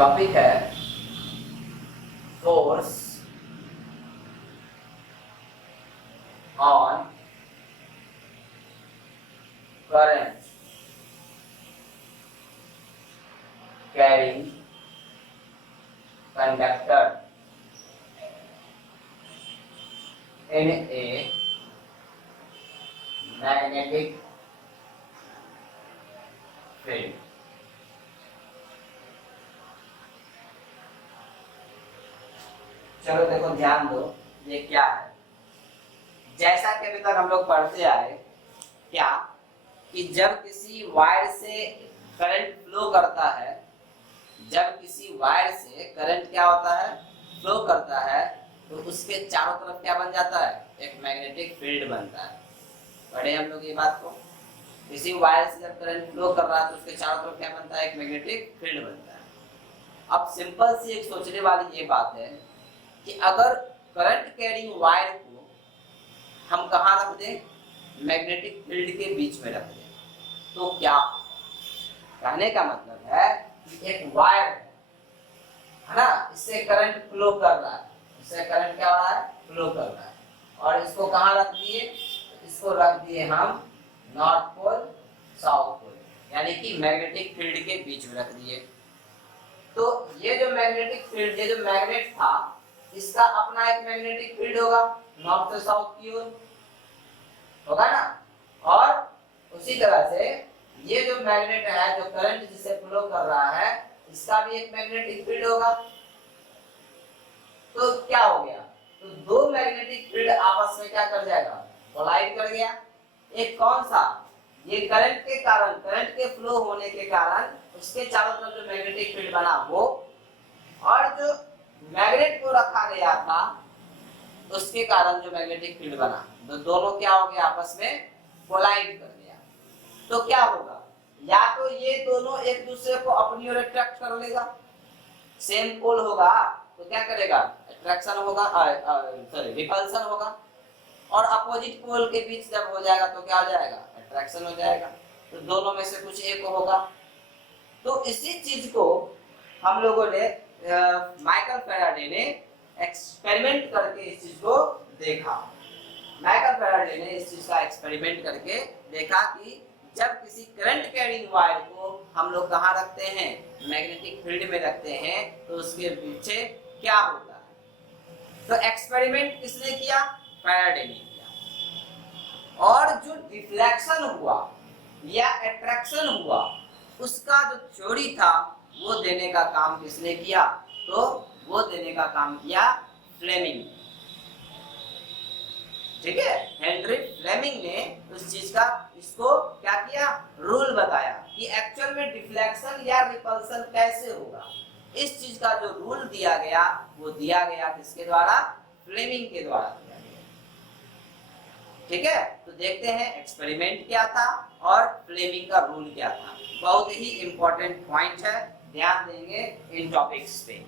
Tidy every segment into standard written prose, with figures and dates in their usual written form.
Topic है force on current carrying conductor in a magnetic field. चलो देखो ध्यान दो, ये क्या है। जैसा कि अभी तक हम लोग पढ़ते आए क्या कि जब किसी वायर से करंट फ्लो करता है, जब किसी वायर से करंट क्या होता है, फ्लो करता है, तो उसके चारों तरफ क्या बन जाता है, एक मैग्नेटिक फील्ड बनता है। पढ़े हम लोग ये बात को। किसी वायर से जब करंट फ्लो कर रहा है तो उसके चारों तरफ क्या बनता है, एक मैग्नेटिक फील्ड बनता है। अब सिंपल सी एक सोचने वाली ये बात है कि अगर करंट कैरिंग वायर को हम कहाँ रख दें, मैग्नेटिक फील्ड के बीच में रख दें, तो क्या, कहने का मतलब है कि एक वायर है ना, इससे करंट फ्लो कर रहा है, इससे करंट क्या हो रहा है, फ्लो कर रहा है, और इसको कहाँ रख दिए, इसको रख दिए हम नॉर्थ पोल साउथ पोल, यानी कि मैग्नेटिक फील्ड के बीच में रख दिए। तो ये जो मैग्नेटिक फील्ड, ये जो मैग्नेट था, इसका अपना एक मैग्नेटिक फील्ड होगा नॉर्थ से साउथ की ओर, होगा ना। और उसी तरह से ये जो मैग्नेट है, जो करंट जिसे फ्लो कर रहा है, इसका भी एक मैग्नेटिक फील्ड होगा। तो क्या हो गया, तो दो मैग्नेटिक फील्ड आपस में क्या कर जाएगा, कोलाइड कर गया। एक कौन सा, ये करंट के कारण, करंट के फ्लो होने के कारण उसके चारों तरफ जो मैग्नेटिक फील्ड बना वो, और जो मैग्नेट को रखा गया था उसके कारण जो मैग्नेटिक फील्ड बना, तो दोनों क्या हो गया, आपस में कोलाइड कर गया। तो क्या होगा, या तो ये दोनों एक दूसरे को अपनी ओर अट्रैक्ट कर लेगा, सेम पोल होगा तो क्या करेगा, अट्रैक्शन होगा, सॉरी रिपल्शन होगा, और अपोजिट पोल के बीच जब हो जाएगा तो क्या हो जाएगा, अट्रैक्शन हो जाएगा। तो दोनों में से कुछ एक होगा। तो इसी चीज को हम लोगों ने, माइकल फैराडे ने एक्सपेरिमेंट करके इस चीज को देखा। माइकल फैराडे ने इस चीज का एक्सपेरिमेंट करके देखा कि जब किसी करंट कैरिंग वायर को हम लोग कहाँ रखते हैं, मैग्नेटिक फील्ड में रखते हैं, तो उसके पीछे क्या होता है। तो एक्सपेरिमेंट किसने किया, फैराडे ने किया। और जो डिफ्लेक्शन हुआ या अट्रैक्शन हुआ, उसका जो थ्योरी था वो देने का काम किसने किया, तो वो देने का काम किया फ्लेमिंग। ठीक है, हेनरी फ्लेमिंग ने उस चीज का, इसको क्या किया, रूल बताया कि एक्चुअल में डिफ्लेक्शन या रिपल्शन कैसे होगा। इस चीज का जो रूल दिया गया वो दिया गया किसके द्वारा, फ्लेमिंग के द्वारा दिया गया। ठीक है, तो देखते हैं एक्सपेरिमेंट क्या था और फ्लेमिंग का रूल क्या था। बहुत ही इंपॉर्टेंट पॉइंट है, ध्यान देंगे इन टॉपिक्स पे।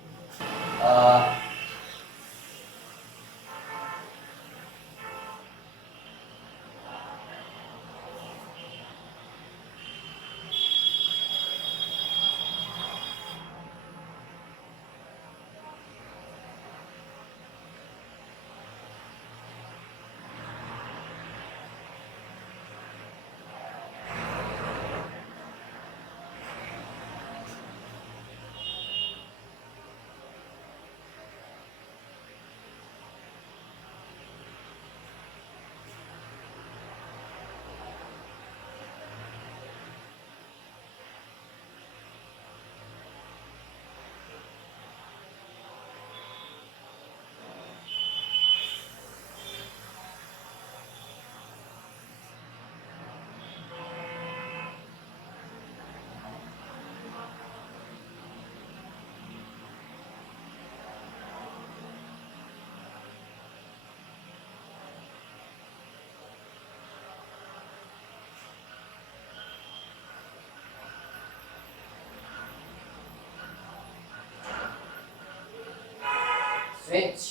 Switch,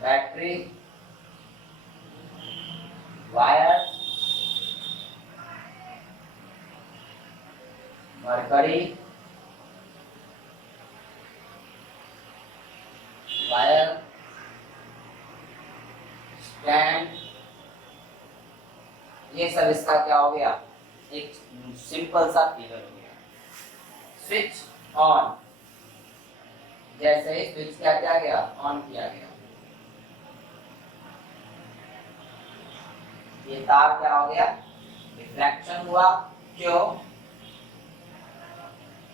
battery, wire, mercury wire stand, ये सब इसका क्या हो गया, एक सिंपल सा फिगर हो गया। स्विच ऑन, जैसे ही स्विच क्या किया गया, ऑन किया गया, ये तार क्या हो गया, रिफ्लेक्शन हुआ। क्यों?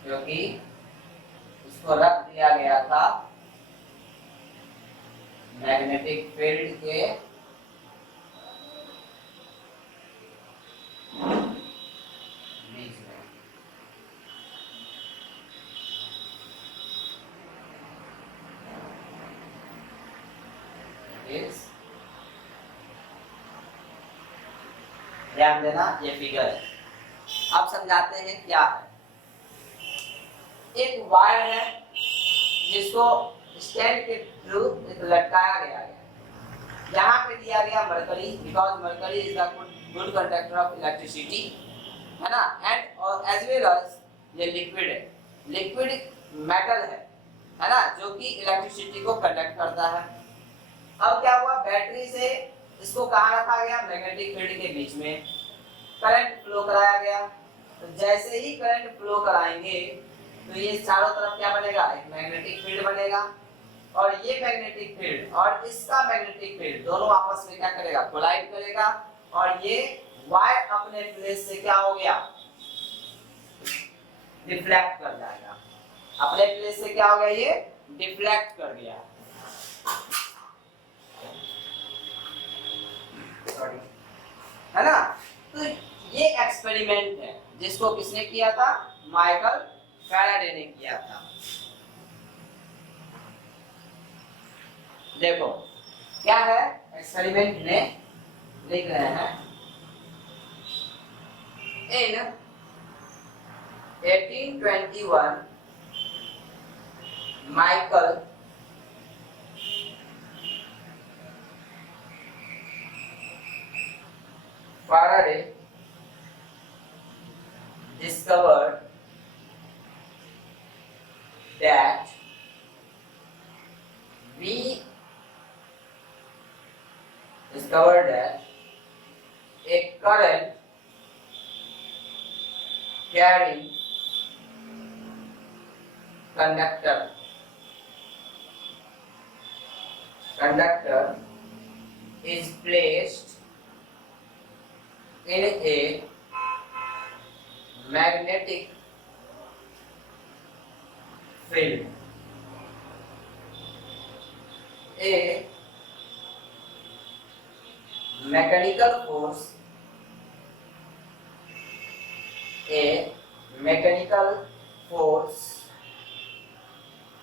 क्योंकि उसको रख दिया गया था मैग्नेटिक फील्ड के बीच में। ध्यान देना, ये फिगर है। अब समझाते हैं क्या है। एक वायर है जिसको स्टैंड के थ्रू लटकाया गया है। यहाँ पे दिया गया mercury, because mercury is the good conductor of electricity, है ना, एंड और एज वेल एज ये लिक्विड है, लिक्विड मेटल है ना, जो कि इलेक्ट्रिसिटी को कंडक्ट करता है। अब क्या हुआ, बैटरी से इसको कहाँ रखा गया, मैग्नेटिक फील्ड के बीच में करंट फ्लो कराया गया। तो जैसे ही करंट फ्लो कराएंगे तो ये चारों तरफ क्या बनेगा, एक मैग्नेटिक फील्ड बनेगा, और ये मैग्नेटिक फील्ड और इसका मैग्नेटिक फील्ड दोनों आपस में क्या करेगा, कोलाइड करेगा, और ये वायर अपने प्लेस से क्या हो गया, डिफ्लेक्ट कर जाएगा। अपने प्लेस से क्या हो गया, ये डिफ्लेक्ट कर गया, सॉरी, है ना। तो ये एक्सपेरिमेंट है जिसको किसने किया था, माइकल फैराडे ने किया था। देखो क्या है एक्सपेरिमेंट में, लिख रहे हैं इन 1821 Michael Faraday discovered that a current carrying conductor is placed in a magnetic field. A mechanical force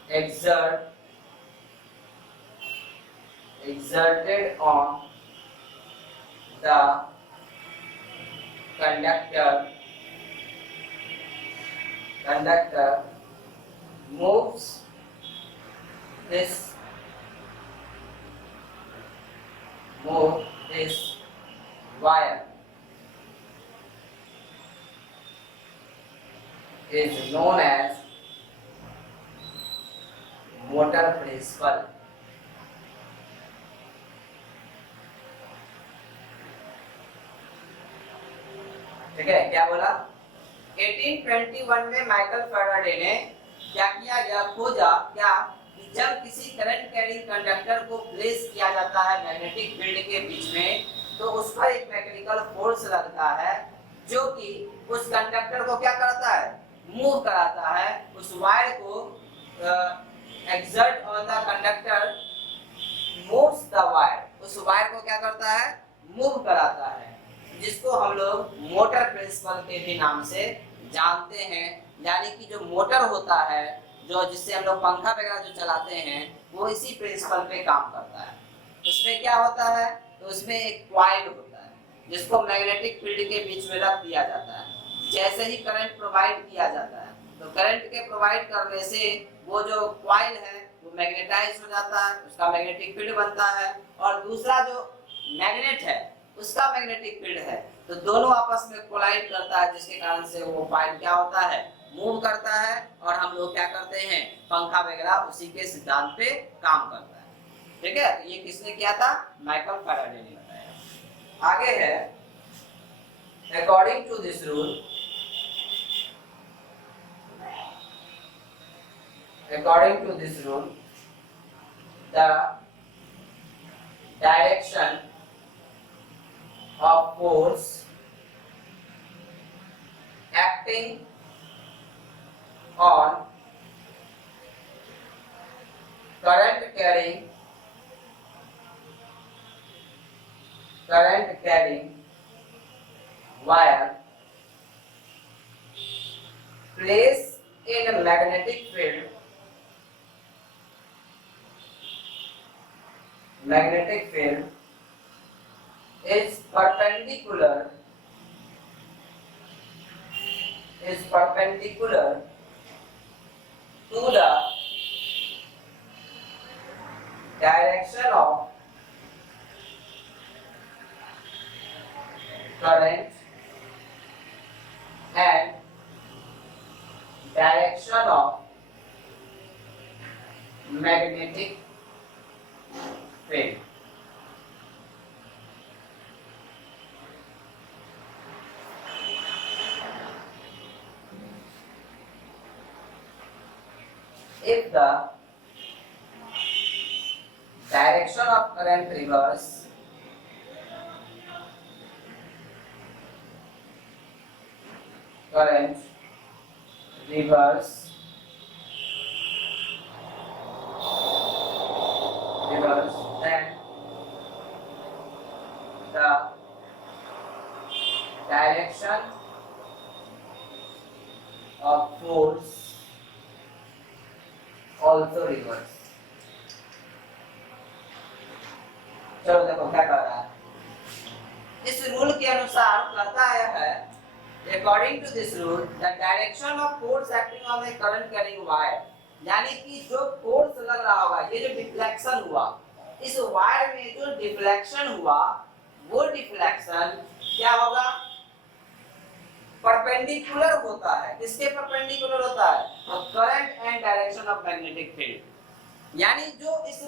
exerted on the conductor moves this wire is known as motor principle. ठीक है, क्या बोला, 1821 में माइकल फैराडे ने क्या किया, या खोजा क्या, जब किसी करंट कैरिंग कंडक्टर को प्लेस किया जाता है मैग्नेटिक फील्ड के बीच में, तो उस पर एक मैकेनिकल फोर्स लगता है जो कि उस कंडक्टर को क्या करता है, मूव कराता है, उस वायर को exert on the conductor moves the wire, उस वायर को क्या करता है, मूव कराता है, जिसको हम लोग मोटर प्रिंसिपल के भी नाम से जानते हैं। यानी कि जो मोटर होता है, जो जिससे हम लोग पंखा वगैरह जो चलाते हैं, वो इसी प्रिंसिपल पे काम करता है। उसमें क्या होता है, तो उसमें एक कॉइल होता है जिसको मैग्नेटिक फील्ड के बीच में रख दिया जाता है। जैसे ही करंट प्रोवाइड किया जाता है, तो करंट के प्रोवाइड करने से वो जो कॉइल है वो मैग्नेटाइज हो जाता है, उसका मैग्नेटिक फील्ड बनता है, और दूसरा जो मैग्नेट है उसका मैग्नेटिक फील्ड है, तो दोनों आपस में कोलाइड करता है, जिसके कारण से वो कॉइल क्या होता है, मूव करता है और हम लोग क्या करते हैं, पंखा वगैरह उसी के सिद्धांत पे काम करता है। ठीक है, तो ये किसने किया था, माइकल फैराडे ने बताया। आगे है, according to this rule, according to this rule, the direction of force acting on current carrying wire placed in a magnetic field is perpendicular to the direction of current and direction of magnetic field. If the direction of current reverse then the direction of force also reverse। चलो देखो क्या कर रहा है, इस rule के अनुसार कहता है, according to this rule, the direction of force acting on a current carrying wire, यानी कि जो फोर्स लग रहा होगा, ये जो डिफ्लेक्शन हुआ, इस वायर में जो डिफ्लेक्शन हुआ, वो डिफ्लेक्शन क्या होगा, परपेंडिकुलर होता है। किसके परपेंडिकुलर होता है, तो current and direction of magnetic field. यानी जो इस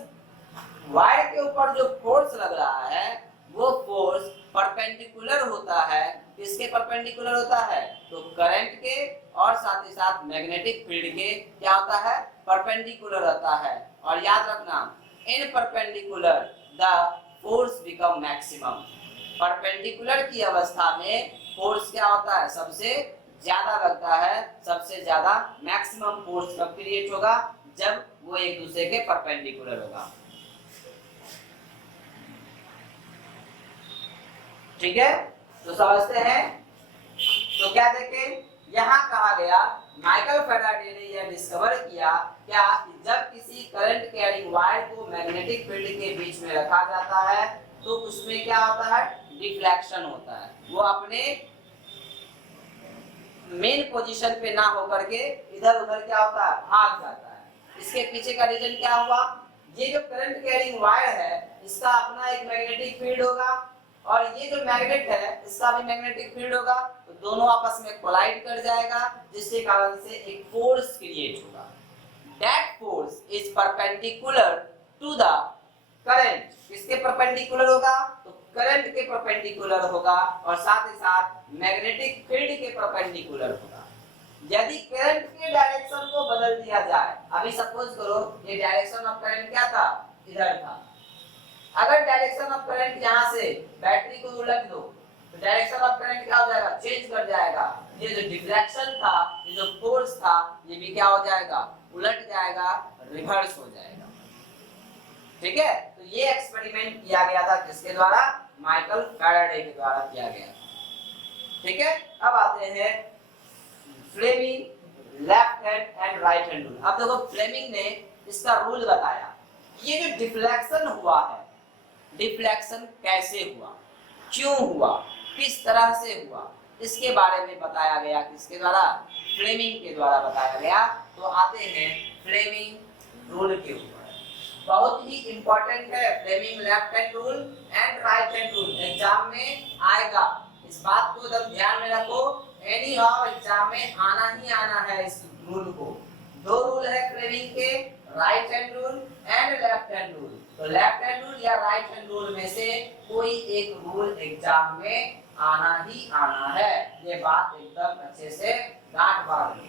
वायर के ऊपर जो फोर्स लग रहा है, वो फोर्स परपेंडिकुलर होता है। किसके परपेंडिकुलर होता है, तो करंट के और साथ ही साथ मैग्नेटिक फील्ड के क्या होता है, परपेंडिकुलर होता है। और याद रखना, in perpendicular the force become maximum. Perpendicular की अवस्था में फोर्स क्या होता है, सबसे ज्यादा लगता है। सबसे ज्यादा मैक्सिमम फोर्स कब क्रिएट होगा, जब वो एक दूसरे के परपेंडिकुलर होगा। ठीक है, तो समझते हैं। तो क्या देखें, यहाँ कहा गया, माइकल फैराडे ने यह डिस्कवर किया क्या, कि जब किसी करंट कैरिंग वायर को मैग्नेटिक फील्ड के बीच में रखा जाता है, तो उसमें क्या होता है, डिफ्लेक्शन होता है। वो अपने मेन पोजीशन पे ना होकर के इधर उधर क्या होता है, भाग जाता है। इसके पीछे का रीजन क्या हुआ, ये जो करंट कैरिंग वायर है, इसका अपना एक मैग्नेटिक फील्ड होगा, और ये जो मैग्नेट है, इसका भी मैग्नेटिक फील्ड होगा। तो दोनों आपस में कोलाइड कर जाएगा, जिसके कारण से एक फोर्स क्रिएट होगा। That force is perpendicular to the current. किसके परपेंडिकुलर होगा, तो करंट के परपेंडिकुलर होगा, और साथ ही साथ मैग्नेटिक फील्ड के परपेंडिकुलर होगा। यदि करंट के डायरेक्शन को बदल दिया जाए, अभी सपोज करो ये डायरेक्शन ऑफ करंट क्या था, इधर था। अगर डायरेक्शन ऑफ करंट यहाँ से बैटरी को उलट दो, तो डायरेक्शन ऑफ करंट क्या हो जाएगा, चेंज कर जाएगा। ये जो डिफ्लेक्शन था, ये जो फोर्स था, ये भी क्या हो जाएगा, उलट जाएगा, रिवर्स हो जाएगा। ठीक है, तो ये एक्सपेरिमेंट किया गया था किसके द्वारा, माइकल फैराडे के द्वारा किया गया था। ठीक है, अब आते हैं Fleming left hand and right hand rule. अब देखो, फ्लेमिंग ने इसका रूल बताया। ये जो डिफ्लेक्शन हुआ है, डिफ्लेक्शन कैसे हुआ, क्यों हुआ, किस तरह से हुआ, इसके बारे में बताया गया। किसके द्वारा, फ्लेमिंग के द्वारा बताया गया। तो आते हैं फ्लेमिंग रूल के ऊपर। बहुत ही इंपॉर्टेंट है Fleming left hand rule and right hand rule, exam में आएगा। इस बात को एकदम ध्यान में रखो, एनी हाउ एग्जाम में आना ही आना है इस रूल को। दो रूल है फ्लेमिंग के, right hand rule and left hand rule. तो लेफ्ट हैंड रूल या राइट हैंड रूल में से कोई एक रूल एग्जाम में आना ही आना है। ये बात एकदम अच्छे से गांठ बांध लो।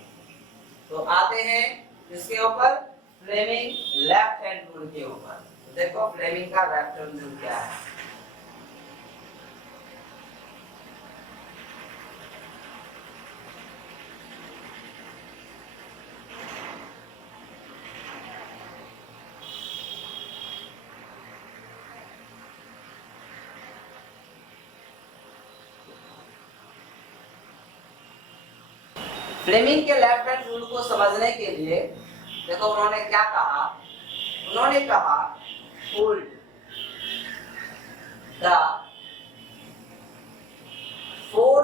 तो आते हैं इसके ऊपर, फ्लेमिंग लेफ्ट हैंड रूल के ऊपर। तो देखो फ्लेमिंग का लेफ्ट हैंड रूल क्या है। फ्लेमिंग के लेफ्ट हैंड रूल को समझने के लिए देखो उन्होंने क्या कहा। उन्होंने कहा hold the four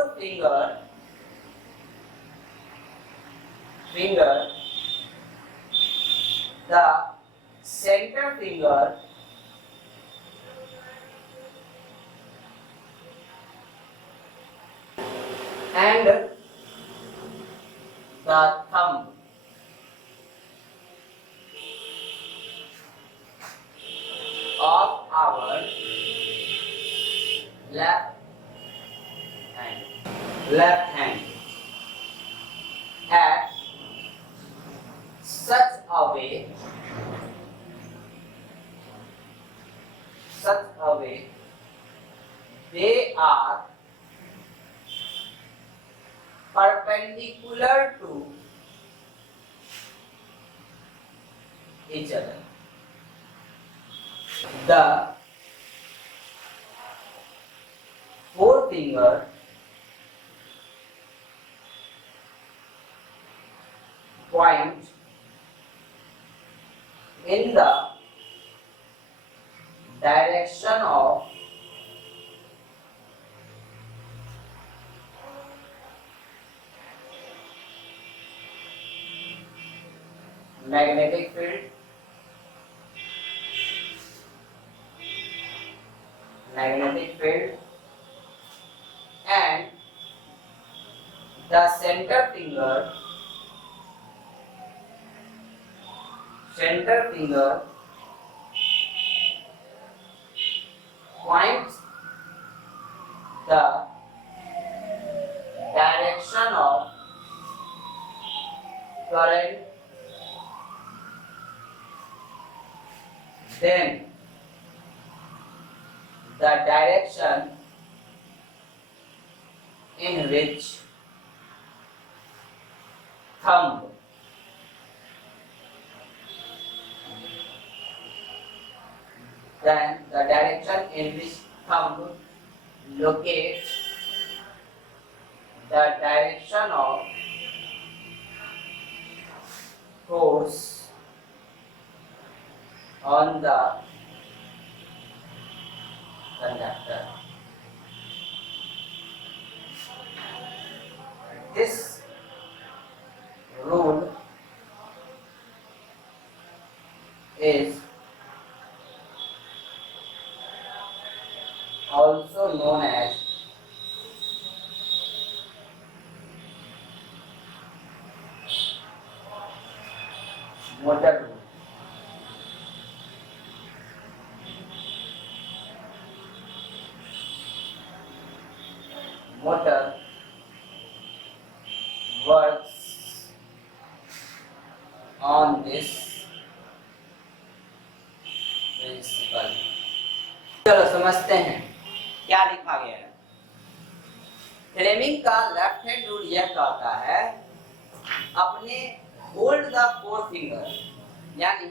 finger the centre finger and the thumb of our left hand at such a way they are perpendicular to each other. The forefinger point in the direction of magnetic field, and the center finger points the direction of current, then the direction in which thumb locates the direction of force on the conductor. This rule is also known as motor rule. Motor works on this principle. चलो समझते हैं क्या लिखा गया है। Fleming का left hand rule यह कहता है अपने होल्ड द फोर फिंगर, यानी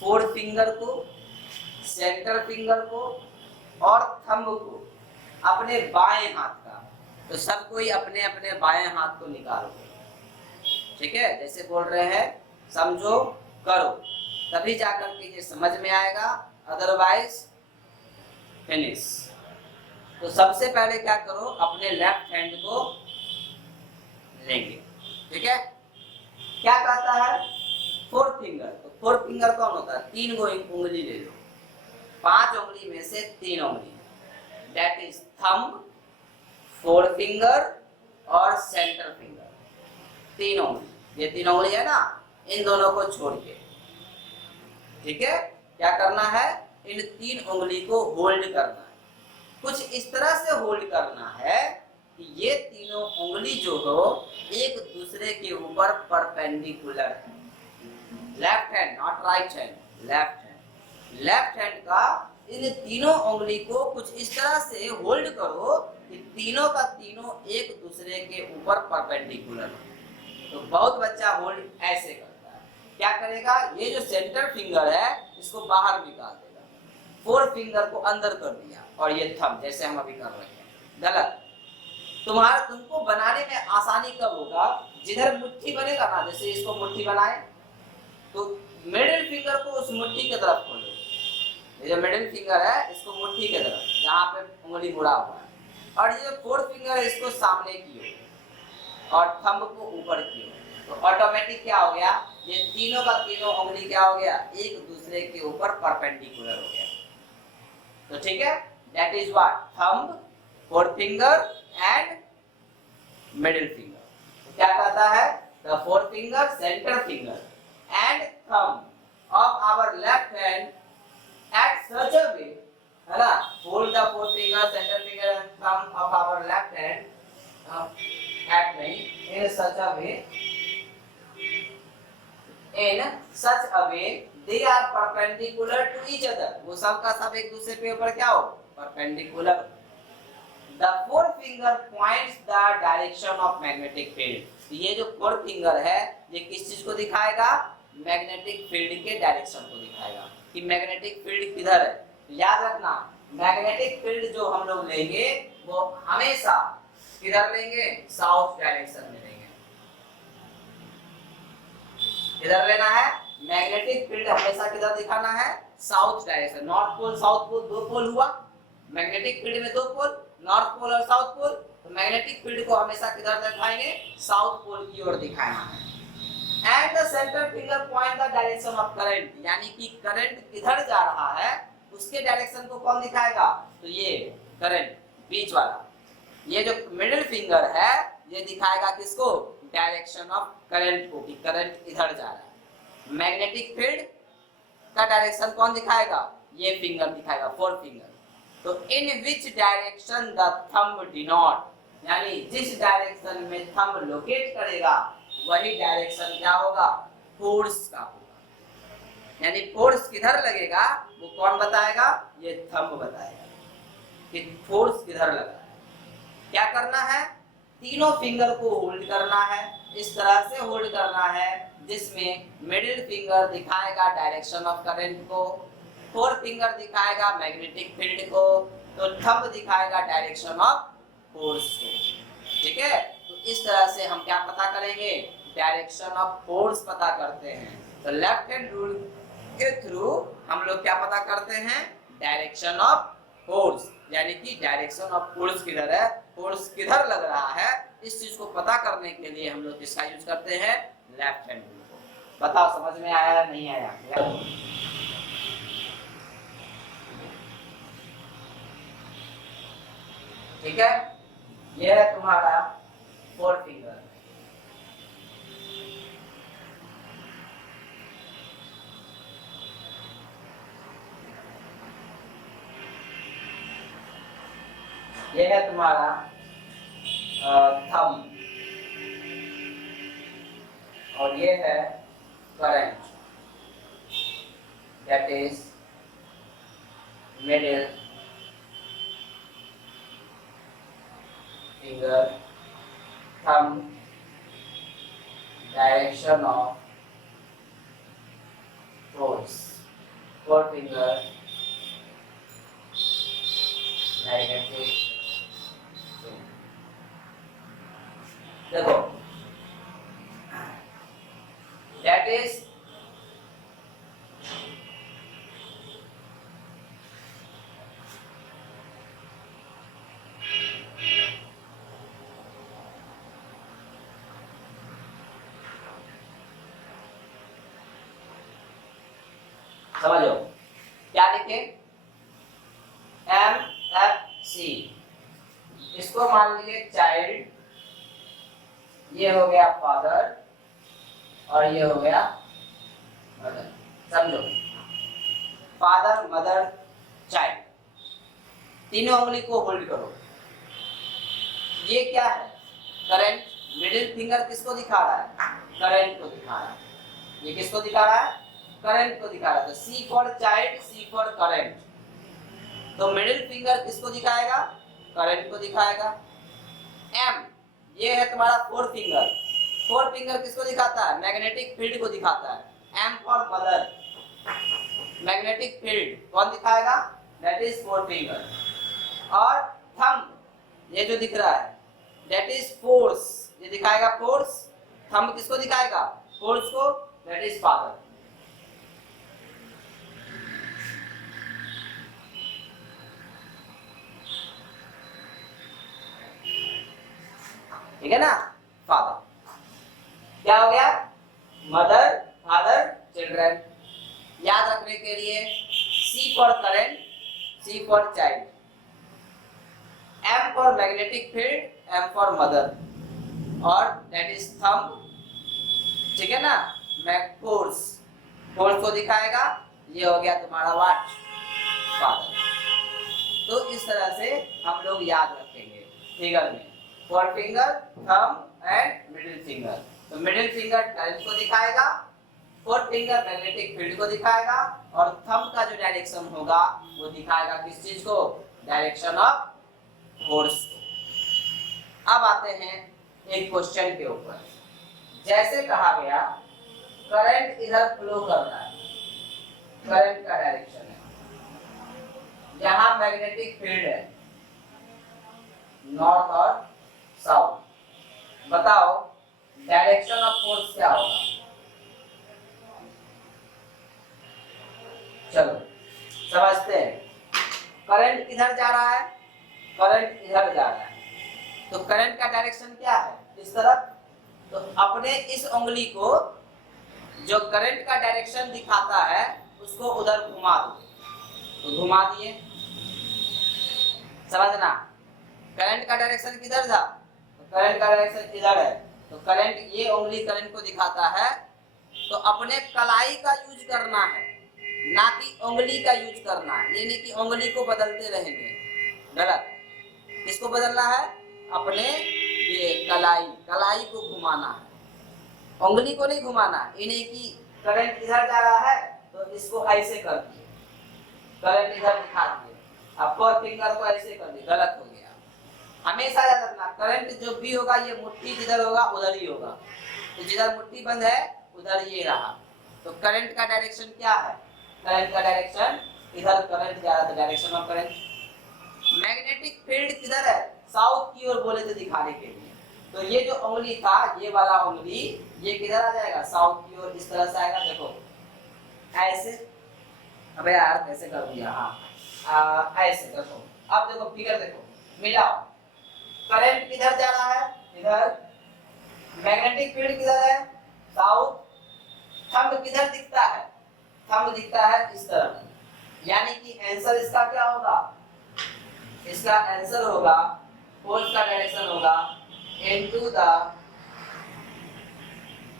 फोर फिंगर को, सेंटर फिंगर को और थंब को अपने बाएं हाथ का, तो सब कोई अपने अपने बाएं हाथ को निकालो। ठीक है, जैसे बोल रहे हैं समझो करो, तभी जाकर के ये समझ में आएगा, अदरवाइज फिनिश। तो सबसे पहले क्या करो, अपने लेफ्ट हैंड को लेंगे। ठीक है, क्या कहता है फोर फिंगर, तो फोर फिंगर कौन होता है, तीन गो उंगली ले लो, पांच उंगली में से तीन उंगली, that is thumb, four finger और सेंटर फिंगर, तीनों, ये तीनों उंगली है ना, इन दोनों को छोड़ के, ठीक है, क्या करना है, इन तीन उंगली को होल्ड करना है। कुछ इस तरह से होल्ड करना है कि ये तीनों उंगली जो हो एक दूसरे के ऊपर परपेंडिकुलर है। Left hand, not right hand, left hand, left hand का इन तीनों उंगली को कुछ इस तरह से होल्ड करो कि तीनों का तीनों एक दूसरे के ऊपर परपेंडिकुलर हो। तो बहुत बच्चा होल्ड ऐसे करता है, क्या करेगा, ये जो सेंटर फिंगर है इसको बाहर निकाल देगा, फोर फिंगर को अंदर कर दिया, और ये थंब जैसे हम अभी कर रहे हैं, गलत। तुमको बनाने में आसानी कब होगा, जिधर मुट्ठी बनेगा ना, जैसे इसको मुट्ठी बनाए तो मिडिल फिंगर को उस मुट्ठी की तरफ खोलो, ये जो मिडिल फिंगर है इसको मुट्ठी की तरफ, जहाँ पे उंगली मुड़ा हुआ है, और ये फोर्थ फिंगर है इसको सामने की ओर और थंब को ऊपर की ओर, तो ऑटोमेटिक क्या हो गया, ये तीनों का तीनों उंगली क्या हो गया, एक दूसरे के ऊपर परपेंडिकुलर हो गया। तो ठीक है, that is what, thumb, fourth finger and middle finger. क्या कहता है, the fourth finger, centre finger and thumb of our left hand at such a way, है ना, hold the fourth finger, center finger and thumb of our left hand at नहीं, in such a way, in such a way they are perpendicular to each other, वो सब का सब एक दूसरे के ऊपर क्या हो, perpendicular। The fourth finger points the direction of magnetic field, ये जो fourth finger है ये किस चीज को दिखाएगा, मैग्नेटिक फील्ड के डायरेक्शन को दिखाएगा कि मैग्नेटिक फील्ड किधर है। याद रखना, मैग्नेटिक फील्ड जो हम लोग लेंगे वो हमेशा किधर लेंगे, साउथ डायरेक्शन में लेंगे। किधर लेना है, मैग्नेटिक फील्ड हमेशा किधर दिखाना है, south direction. North pole south pole, दो पोल हुआ, मैग्नेटिक फील्ड में दो पोल, नॉर्थ पोल और साउथ पोल, तो मैग्नेटिक फील्ड को हमेशा किधर दिखाएंगे, साउथ पोल की ओर दिखाना है। And the centre finger point the direction of current, यानी कि करंट किधर जा रहा है उसके डायरेक्शन को कौन दिखाएगा, तो ये करंट बीच वाला, ये जो मिडिल फिंगर है ये दिखाएगा किसको, डायरेक्शन ऑफ करंट को, कि करंट इधर जा रहा है। मैग्नेटिक फील्ड का डायरेक्शन कौन दिखाएगा, ये फिंगर दिखाएगा, फोर्थ फिंगर। तो in which direction the thumb denote, यानी जिस डायरेक्शन में थंब लोकेट करेगा वही डायरेक्शन क्या होगा, फोर्स का होगा। यानी फोर्स किधर लगेगा वो कौन बताएगा, ये थंब बताएगा कि फोर्स किधर लगा है। क्या करना है, तीनों फिंगर को होल्ड करना है, इस तरह से होल्ड करना है जिसमें मिडिल फिंगर दिखाएगा डायरेक्शन ऑफ करंट को, फोर्थ फिंगर दिखाएगा मैग्नेटिक फील्ड को, तो थंब दिखाएगा डायरेक्शन ऑफ फोर्स को। ठीक है, तो इस तरह से हम क्या पता करेंगे, डायरेक्शन ऑफ फोर्स पता करते हैं। तो लेफ्ट हैंड रूल के थ्रू हम लोग क्या पता करते हैं, डायरेक्शन ऑफ फोर्स, यानी कि डायरेक्शन ऑफ फोर्स किधर है, फोर्स किधर लग रहा है, इस चीज को पता करने के लिए हम लोग किसका यूज करते हैं, लेफ्ट हैंड रूल को। बताओ समझ में आया नहीं आया, ठीक है, यह है तुम्हारा फोर्थ फिंगर। यह है तुम्हारा थंब और ये है current, that is middle finger, thumb, direction of force, fourth finger, magnetic field। देखो, that is समझो क्या लिखे, MFC, इसको मान लीजिए चाइल्ड ये हो गया फादर और ये हो गया मदर। समझो, फादर मदर चाइल्ड, तीनों उंगली को होल्ड करो। ये क्या है? करंट। मिडिल फिंगर किसको दिखा रहा है? करंट को दिखा रहा है। ये किसको दिखा रहा है? करंट को दिखा रहा है। तो C for child, C for current. तो मिडिल फिंगर किसको दिखाएगा? करंट को दिखाएगा। एम, ये है तुम्हारा फोर्थ फिंगर। फोर्थ फिंगर किसको दिखाता है? मैग्नेटिक फील्ड को दिखाता है। M for mother, magnetic field कौन दिखाएगा? That is fourth finger. और थंब, ये जो दिख रहा है दैट इज फोर्स, ये दिखाएगा फोर्स। थंब किसको दिखाएगा? फोर्स को, दैट इज फादर। ठीक है ना? फादर क्या हो गया? Mother, father, children. याद रखने के लिए C for current, C for child, M for magnetic field, M for mother, और दैट इज थंब। ठीक है ना? फोर्स, फोर्स को दिखाएगा। ये हो गया तुम्हारा व्हाट? फादर। तो इस तरह से हम लोग याद रखेंगे फिगर में। Four finger, thumb and middle finger. तो मिडिल फिंगर करंट को दिखाएगा, फोर्थ फिंगर मैग्नेटिक फील्ड को दिखाएगा, और थंब का जो डायरेक्शन होगा वो दिखाएगा किस चीज को? Direction of force. अब आते हैं एक क्वेश्चन के ऊपर। जैसे कहा गया करंट इधर फ्लो कर रहा है, करंट का डायरेक्शन है, यहां मैग्नेटिक फील्ड है नॉर्थ और साउथ। बताओ डायरेक्शन ऑफ फोर्स क्या होगा? चलो समझते हैं। करंट किधर जा रहा है? करंट इधर जा रहा है। तो करंट का डायरेक्शन क्या है? इस तरफ। तो अपने इस उंगली को जो करंट का डायरेक्शन दिखाता है उसको उधर घुमा दो। तो घुमा दिए। समझना, करंट का डायरेक्शन किधर था? तो करंट का डायरेक्शन इधर है। तो करंट, ये उंगली करंट को दिखाता है, तो अपने कलाई का यूज करना है, ना कि उंगली का यूज करना है। ये नहीं कि उंगली को बदलते रहेंगे, गलत। किसको बदलना है? अपने ये कलाई, कलाई को घुमाना है, उंगली को नहीं घुमाना। ये नहीं कि करंट इधर जा रहा है तो इसको ऐसे कर दिए, करंट इधर दिखा दिए, अब फोर फिंगर को ऐसे कर दिए, गलत हो गया। हमेशा याद रखना, करंट जो भी होगा ये मुट्ठी जिधर होगा उधर ही होगा। तो जिधर मुट्ठी बंद है उधर ये रहा। तो करंट का डायरेक्शन क्या है? करंट का डायरेक्शन इधर करंट जा रहा था, direction of current. Magnetic field किधर है? साउथ की ओर बोले थे दिखाने के लिए। तो ये जो उंगली था, ये वाला उंगली, ये किधर आ जाएगा? साउथ की ओर। इस तरह से आएगा, देखो ऐसे। अबे यार कैसे कर दिया? हाँ ऐसे देखो। अब देखो फिगर देखो, मिलाओ। करंट किधर जा रहा है? इधर। मैग्नेटिक फील्ड किधर है? साउथ। थंब किधर दिखता है? थंब दिखता है इस तरफ। यानी कि आंसर इसका क्या होगा? इसका आंसर होगा, फोर्स का डायरेक्शन होगा इनटू द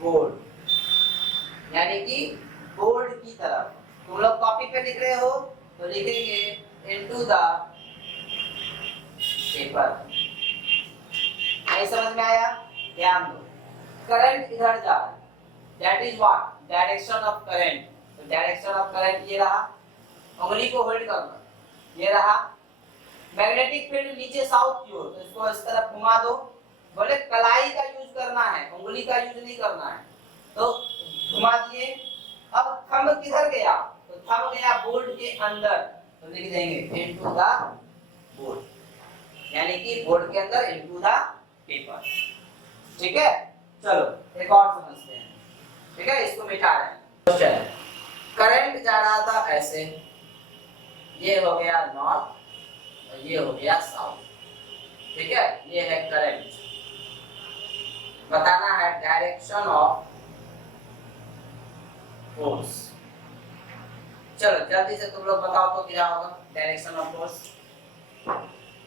बोर्ड, यानी कि बोर्ड की तरफ। तुम लोग कॉपी पे लिख रहे हो तो लिखेंगे इनटू द पेपर। नहीं समझ में आया? ध्यान दो, करंट इधर जा रहा है, that is what? Direction of current. तो डायरेक्शन ऑफ करंट ये रहा, उंगली को होल्ड करना, ये रहा। मैग्नेटिक फील्ड नीचे साउथ की ओर, तो इसको इस तरफ घुमा दो। बोले कलाई का यूज करना है, उंगली का यूज नहीं करना है, तो घुमा दिए। अब थंब किधर गया? तो थंब गया बोर्ड के अंदर, तो लिख देंगे इनटू द बोर्ड, यानी कि बोर्ड के अंदर इनटू द पेपर। ठीक है, चलो एक और समझते हैं। ठीक है, इसको मिटा रहे हैं। क्वेश्चन, करंट जा रहा था ऐसे, ये हो गया नॉर्थ और ये हो गया साउथ। ठीक है, ये है करंट। बताना है डायरेक्शन ऑफ फोर्स। चलो जल्दी से तुम लोग बताओ तो क्या होगा direction of force?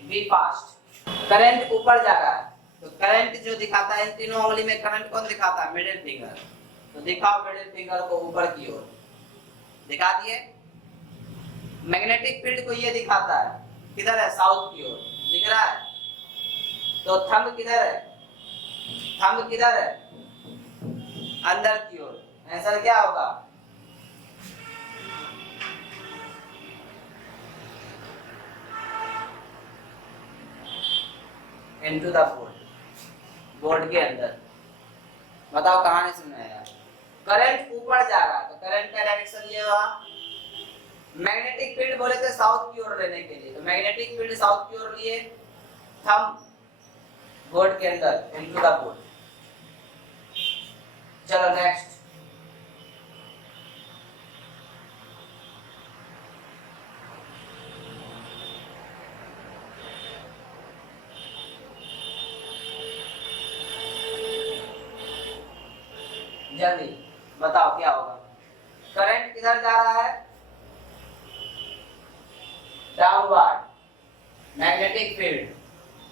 Be fast. Current ऊपर जा रहा है, तो करंट जो दिखाता है इन तीनों उंगली में करंट कौन दिखाता है? Middle finger. तो दिखाओ मिडिल फिंगर को ऊपर की ओर, दिखा दिए। मैग्नेटिक फील्ड को ये दिखाता है किधर है? साउथ की ओर, दिख रहा है। तो थंब किधर है? थंब किधर है? अंदर की ओर। आंसर क्या होगा? इनटू द बोर्ड, बोर्ड के अंदर। बताओ कहां नहीं समझ आया? करंट ऊपर जा रहा है तो करंट का डायरेक्शन ये हुआ। मैग्नेटिक फील्ड बोले थे साउथ की ओर लेने के लिए, तो मैग्नेटिक फील्ड साउथ की ओर लिए, थंब बोर्ड के अंदर, इनटू द बोर्ड। चलो नेक्स्ट। जल्दी बताओ क्या होगा? करंट किधर जा रहा है? Downward. Magnetic field,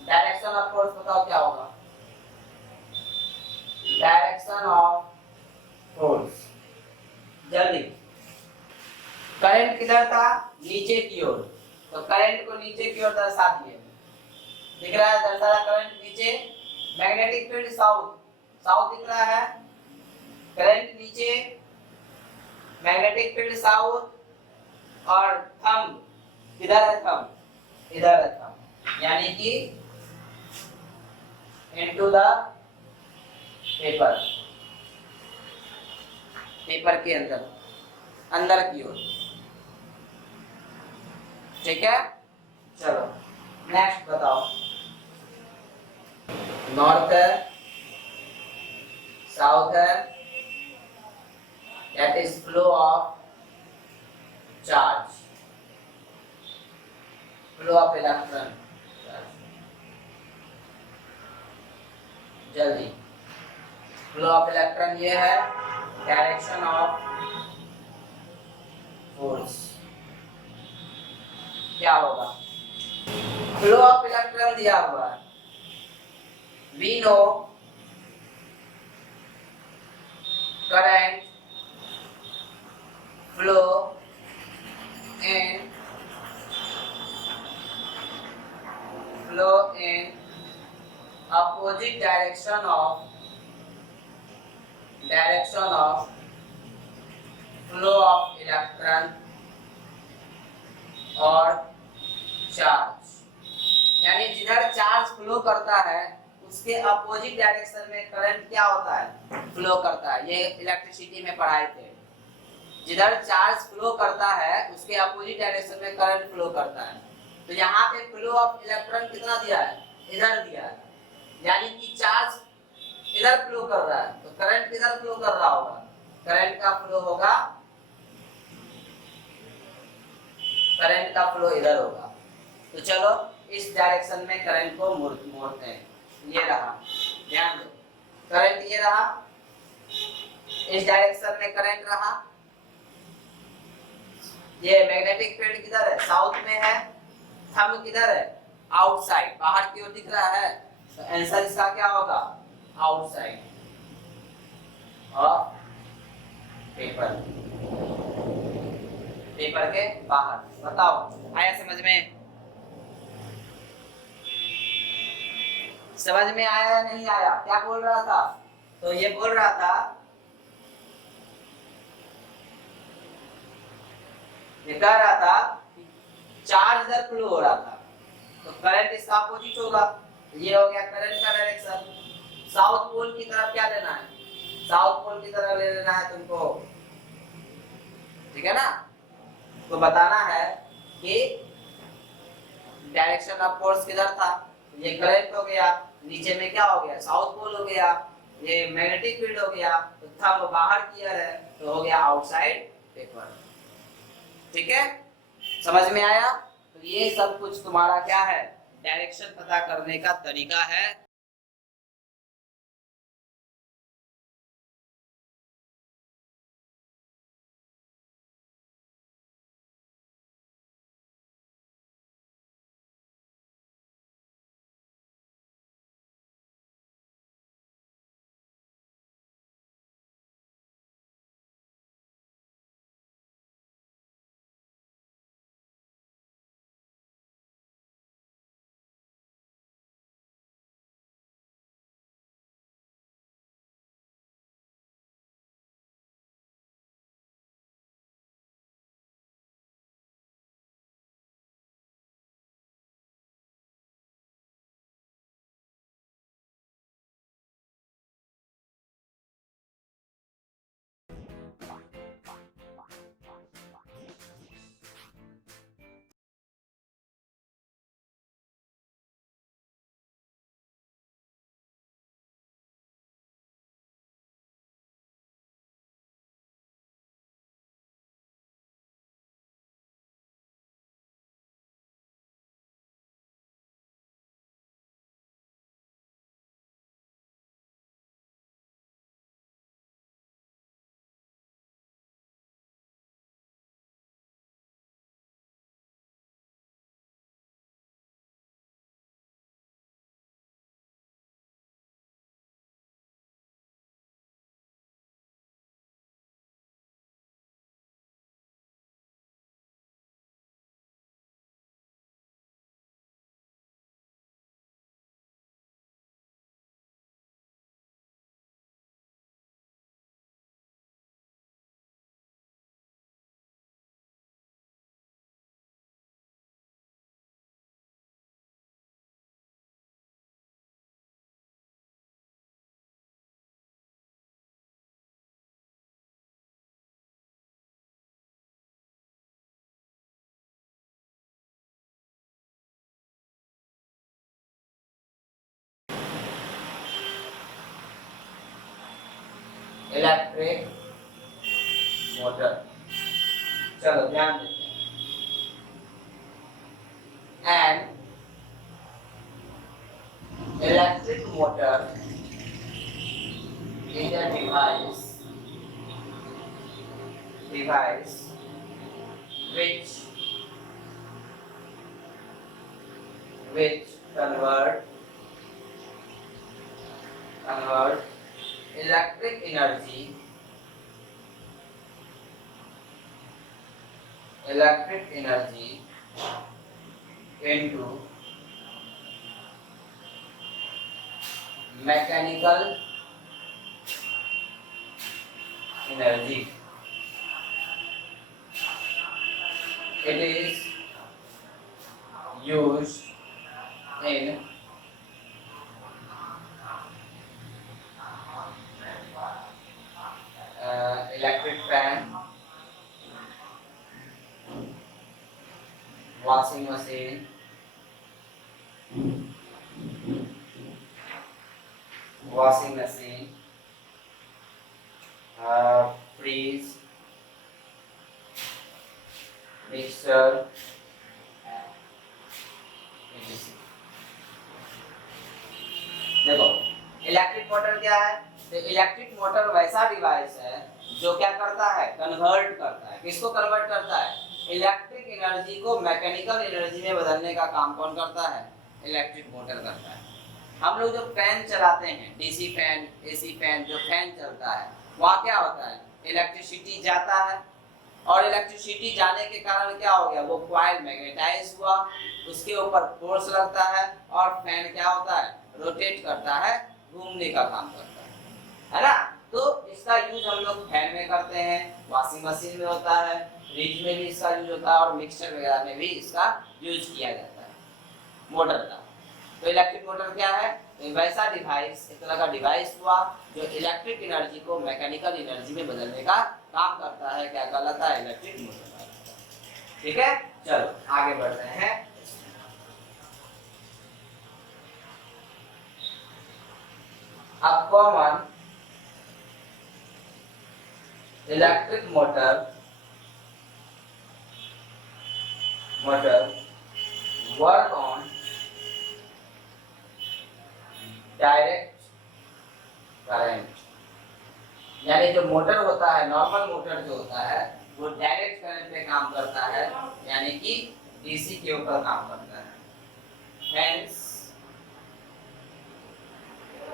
direction of force बताओ क्या होगा? Direction of force. जल्दी। करंट किधर था? नीचे की ओर, तो करंट को नीचे की ओर दर्शा दिए। दिख रहा है दर्शा रहा करंट नीचे। मैग्नेटिक फील्ड साउथ, साउथ दिख रहा है। करंट नीचे, मैग्नेटिक फील्ड साउथ, और थंब किधर है? थंब इधर है थंब, यानी कि इनटू द पेपर, पेपर के अंदर, अंदर की ओर। ठीक है, चलो नेक्स्ट बताओ। नॉर्थ है, साउथ है, that is flow of charge, flow of electron. जल्दी, फ्लो ऑफ इलेक्ट्रॉन ये है, डायरेक्शन ऑफ फोर्स क्या होगा? फ्लो ऑफ इलेक्ट्रॉन दिया हुआ है। We know current flow in opposite direction of flow of electron और चार्ज, यानी जिधर चार्ज फ्लो करता है उसके अपोजिट डायरेक्शन में करंट क्या होता है? फ्लो करता है। ये इलेक्ट्रिसिटी में पढ़ाए थे, जिधर चार्ज फ्लो करता है उसके अपोजिट डायरेक्शन में करंट फ्लो करता है। तो यहाँ पे फ्लो ऑफ इलेक्ट्रॉन कितना दिया है? इधर दिया है, यानी कि चार्ज इधर फ्लो कर रहा है, तो करंट किधर फ्लो कर रहा होगा? करंट का फ्लो होगा, करंट का फ्लो इधर होगा। तो चलो इस डायरेक्शन में करंट को मोड़ते हैं। ये रहा, ध्यान दो, करंट ये रहा, इस डायरेक्शन में करंट रहा। ये मैग्नेटिक फील्ड किधर है? साउथ में है। थंब किधर है? आउटसाइड, बाहर की ओर दिख रहा है। तो आंसर इसका क्या होगा? आउटसाइड ऑफ पेपर, पेपर के बाहर। बताओ आया समझ में? समझ में आया या नहीं आया? क्या बोल रहा था? तो ये बोल रहा था, ये कह रहा था चार्ज इधर फ्लो हो रहा था, तो करंट इसका अपोजिट होगा। ये हो गया करंट का डायरेक्शन। साउथ पोल की तरफ क्या लेना है? साउथ पोल की तरफ ले लेना है तुमको, ठीक है ना? तो बताना है कि डायरेक्शन ऑफ फोर्स किधर था? ये करंट हो गया, नीचे में क्या हो गया? साउथ पोल हो गया, ये मैग्नेटिक फील्ड हो गया, तो थंब बाहर की ओर है, तो हो गया आउटसाइड पेपर। ठीक है, समझ में आया? तो ये सब कुछ तुम्हारा क्या है? डायरेक्शन पता करने का तरीका है। Electric motor. चलो ध्यान देते हैं। And electric motor is a device which convert electric energy into mechanical energy. It is used in electric fan, washing machine, fridge, mixer, etc. देखो इलेक्ट्रिक मोटर क्या है? तो इलेक्ट्रिक मोटर वैसा डिवाइस है जो क्या करता है? कन्वर्ट करता है। किसको कन्वर्ट करता है? इलेक्ट्रिक एनर्जी को मैकेनिकल एनर्जी में बदलने का काम कौन करता है? इलेक्ट्रिक मोटर करता है। हम लोग जो फैन चलाते हैं, डीसी फैन, एसी फैन, जो फैन चलता है वहाँ क्या होता है? इलेक्ट्रिसिटी जाता है और इलेक्ट्रिसिटी जाने के कारण क्या हो गया? वो कॉइल मैग्नेटाइज हुआ, उसके ऊपर फोर्स लगता है और फैन क्या होता है? रोटेट करता है, घूमने का काम करता है ना? तो इसका यूज हम लोग फैन में करते हैं, वॉशिंग मशीन में होता है, फ्रिज में भी इसका यूज होता है और मिक्सर वगैरह में भी इसका यूज किया जाता है मोटर का। तो इलेक्ट्रिक मोटर क्या है? एक वैसा डिवाइस, एक तरह का डिवाइस हुआ जो इलेक्ट्रिक एनर्जी को मैकेनिकल एनर्जी में बदलने का काम करता है। क्या कहलाता है? Electric motor. ठीक है, चलो आगे बढ़ रहे हैं। अब common electric motor work on direct current, यानी जो मोटर होता है, नॉर्मल मोटर जो होता है वो डायरेक्ट करंट पे काम करता है, यानी कि डीसी के ऊपर काम करता है। Hence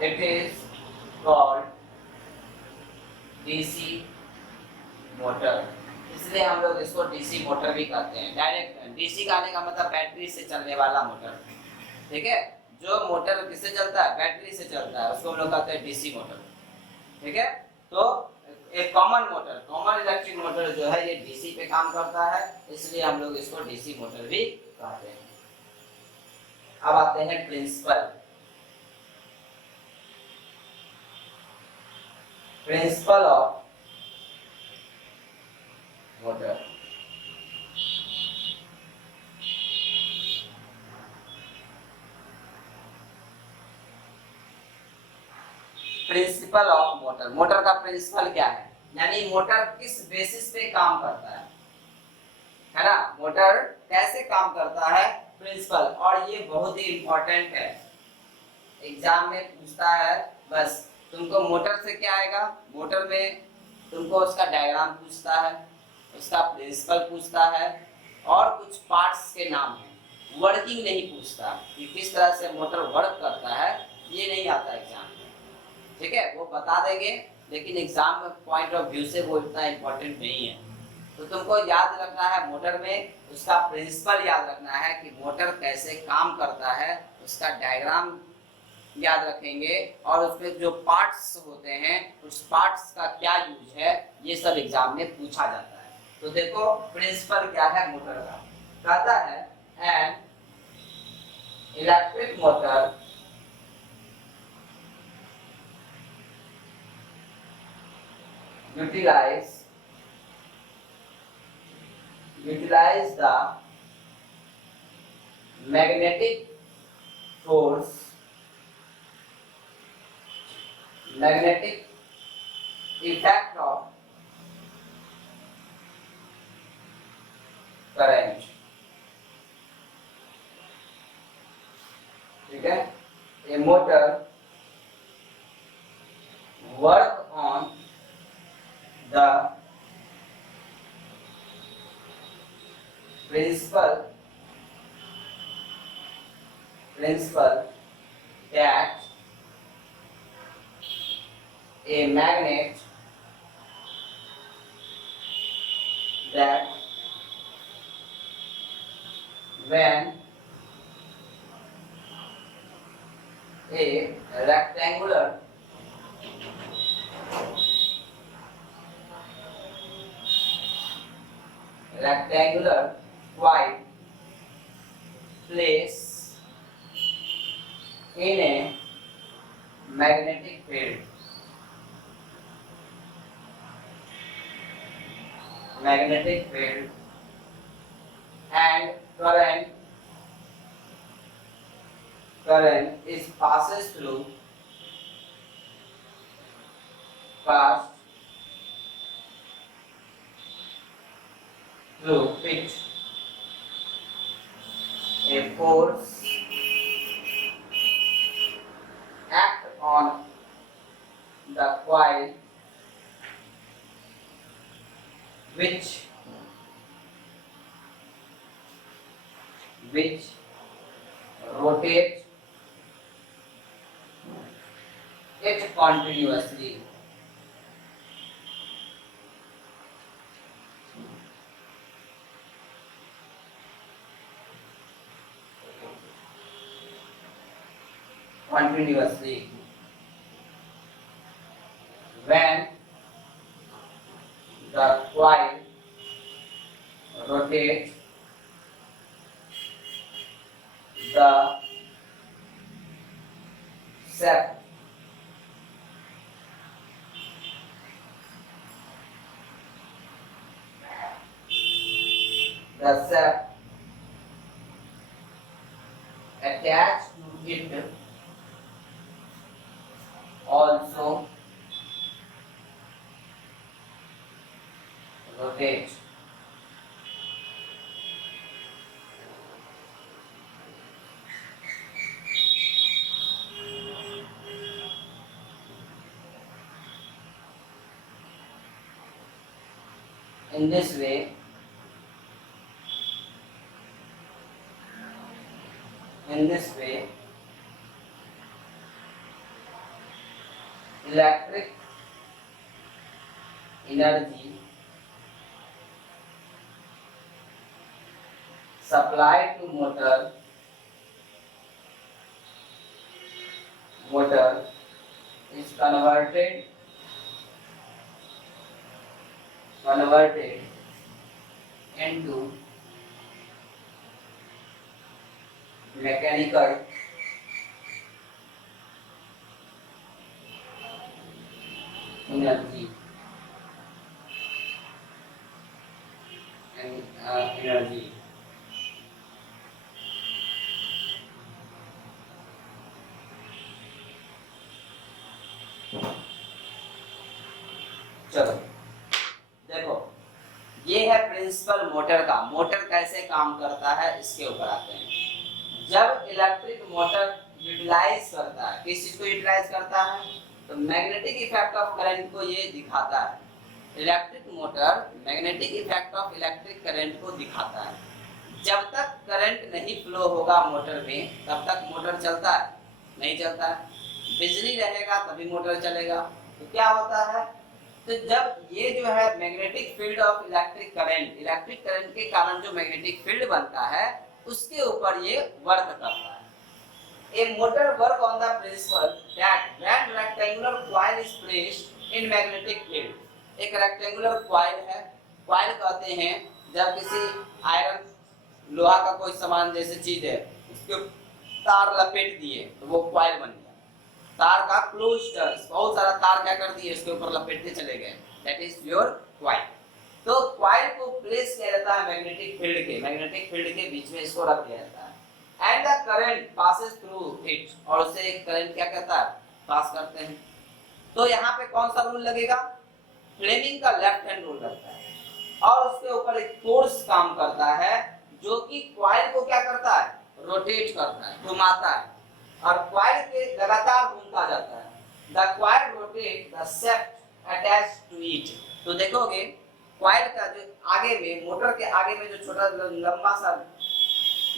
it is called DC motor. इसलिए हम लोग इसको डीसी मोटर भी कहते हैं। डायरेक्ट डीसी का आने का मतलब बैटरी से चलने वाला मोटर। ठीक है, जो मोटर किससे चलता है? बैटरी से चलता है, उसको हम लोग कहते हैं डीसी मोटर। ठीक है, तो एक common motor, common electric motor जो है ये डीसी पे काम करता है, इसलिए हम लोग इसको डीसी मोटर भी कहते हैं। अब आते हैं principal of motor. Principal of motor, motor का प्रिंसिपल क्या है? यानी मोटर किस बेसिस पे काम करता है ना? मोटर कैसे काम करता है, प्रिंसिपल। और ये बहुत ही इंपॉर्टेंट है, एग्जाम में पूछता है। बस तुमको मोटर से क्या आएगा? मोटर में तुमको उसका डायग्राम पूछता है, उसका प्रिंसिपल पूछता है और कुछ पार्ट्स के नाम है। वर्किंग नहीं पूछता कि किस तरह से मोटर वर्क करता है, ये नहीं आता एग्जाम में। ठीक है, वो बता देंगे लेकिन एग्जाम पॉइंट ऑफ व्यू से वो इतना इम्पोर्टेंट नहीं है। तो तुमको याद रखना है, मोटर में उसका प्रिंसिपल याद रखना है कि मोटर कैसे काम करता है, उसका डायग्राम याद रखेंगे और उसमें जो पार्ट्स होते हैं उस पार्ट्स का क्या यूज है, ये सब एग्जाम में पूछा जाता है। तो देखो प्रिंसिपल क्या है मोटर का? कहता है an electric motor utilize the magnetic effect of current, ठीक है, a motor work on the principle that a magnet that when a rectangular coil placed in a magnetic field and current is passes through it, a force act on the coil which rotates it continuously. When the coil rotates, the shaft attached to it also rotates. In this way, electric energy supplied to motor is converted into mechanical energy चलो देखो, ये है principal motor का। Motor कैसे काम करता है इसके ऊपर आते हैं। जब इलेक्ट्रिक मोटर यूटिलाइज करता है, किस चीज को यूटिलाइज करता है, तो मैग्नेटिक इफेक्ट ऑफ करंट को ये दिखाता है। Electric motor magnetic effect of electric current को दिखाता है। जब तक करंट नहीं फ्लो होगा मोटर में, तब तक मोटर चलता है? नहीं चलता है। बिजली रहेगा तभी मोटर चलेगा। तो क्या होता है, तो जब ये जो है magnetic field of electric current के कारण जो मैग्नेटिक फील्ड बनता है, उसके ऊपर ये वर्क करता है। A motor work on the principle that when rectangular coil is placed in magnetic field, एक रेक्टेंगुलर कॉइल है। कॉइल कहते हैं जब किसी आयरन लोहा का कोई सामान जैसे चीज है, उसके तार लपेट दिए तो वो कॉइल बन गया। तार का क्लोज, बहुत सारा तार क्या कर दिए, इसके ऊपर लपेटते चले गए, दैट इज योर कॉइल। तो कॉइल को प्लेस किया जाता है मैग्नेटिक फील्ड के बीच में, इसको रख दिया जाता है। And the current passes through it, और उसे करंट क्या कहता है, पास करते हैं। तो यहाँ पे कौन सा रूल लगेगा, फ्लेमिंग का लेफ्ट हैंड रूल रहता है और उसके ऊपर एक फोर्स काम करता है जो कि कॉइल को क्या करता है, रोटेट करता है, घुमाता है और कॉइल के लगातार घूमता जाता है। The coil rotate the shaft attached to it. तो देखोगे कॉइल का जो आगे में, मोटर के आगे में जो छोटा लंबा सा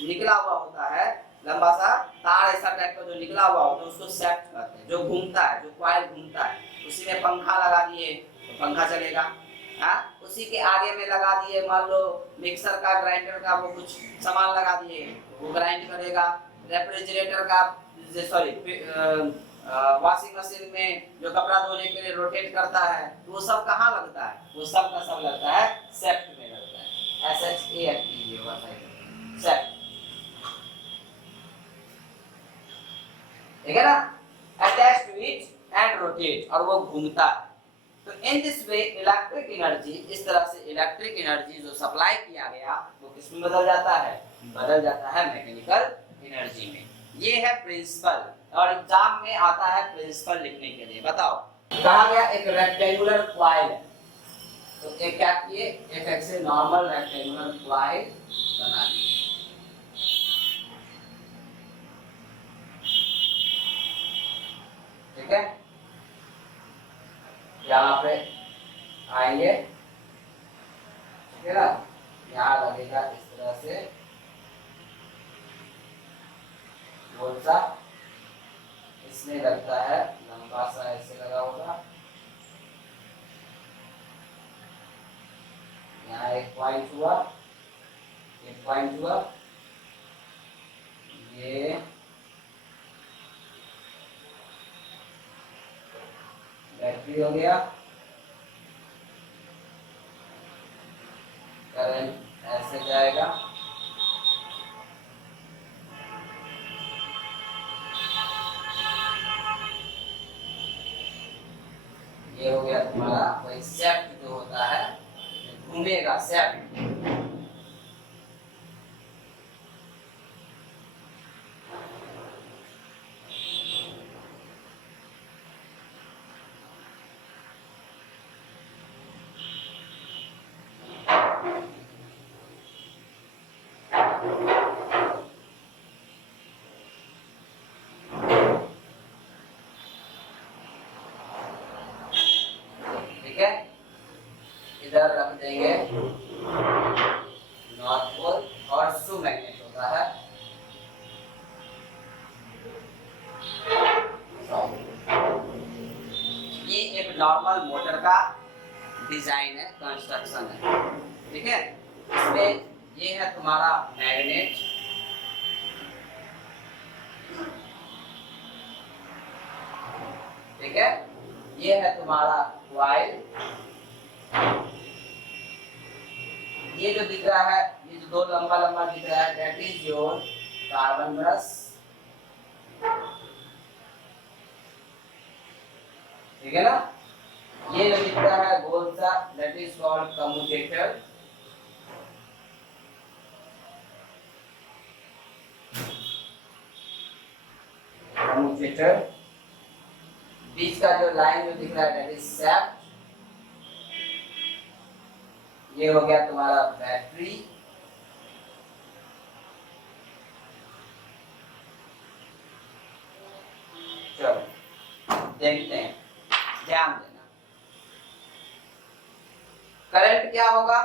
निकला हुआ होता है, लंबा सा तार ऐसा टाइप का जो निकला हुआ होता है उसको शाफ्ट कहते हैं, जो घूमता है, जो कॉइल घूमता है। उसी में पंखा लगा दिए तो पंखा चलेगा, हाँ उसी के आगे में लगा दिए, मान लो मिक्सर का, ग्राइंडर का वो कुछ सामान लगा दिए वो ग्राइंड करेगा। रेफ्रिजरेटर का, सॉरी वॉशिंग मशीन में जो कपड़ा धोने के लिए रोटेट करता है वो सब कहाँ लगता है, वो सब का सब लगता है शाफ्ट में लगता है। SHAFT होगा शाफ्ट, ठीक है ना, attach to it and rotate, और वो घूमता है। तो in this way electric energy, इस तरह से इलेक्ट्रिक एनर्जी जो सप्लाई किया गया वो किसमें बदल जाता है, बदल जाता है मैकेनिकल एनर्जी में। ये है प्रिंसिपल, और एग्जाम में आता है प्रिंसिपल लिखने के लिए। बताओ कहा गया एक रेक्टेंगुलर कॉइल, तो एक क्या किए, एक ऐसे नॉर्मल रेक्टेंगुलर कॉइल बना दिए, ठीक है। यहाँ पे आएंगे, ठीक है ना, यहाँ लगेगा इस तरह से गोल सा, इसमें लगता है लंबा सा ऐसे लगा होगा, यहाँ एक पॉइंट हुआ, एक पॉइंट हुआ, ये बैटरी हो गया, करंट ऐसे जाएगा, ये हो गया तुम्हारा वही शाफ्ट जो होता है, घूमेगा शाफ्ट। ठीक है, इधर रख देंगे नॉर्थ पोल, और सु मैग्नेट होता है ये एक नॉर्मल मोटर का डिजाइन है, कंस्ट्रक्शन है, ठीक है। इसमें ये है तुम्हारा मैग्नेट, ठीक है, ये है तुम्हारा कॉइल, ये जो दिख रहा है, ये जो दो लंबा लंबा दिख रहा है, that is your carbon brush, ठीक है ना। ये जो दिख रहा है गोल सा, that is called commutator, commutator. बीच का जो लाइन जो दिख रहा है दैट इज शाफ्ट, ये हो गया तुम्हारा बैटरी, चलो देखते हैं, ध्यान देना। करंट क्या होगा,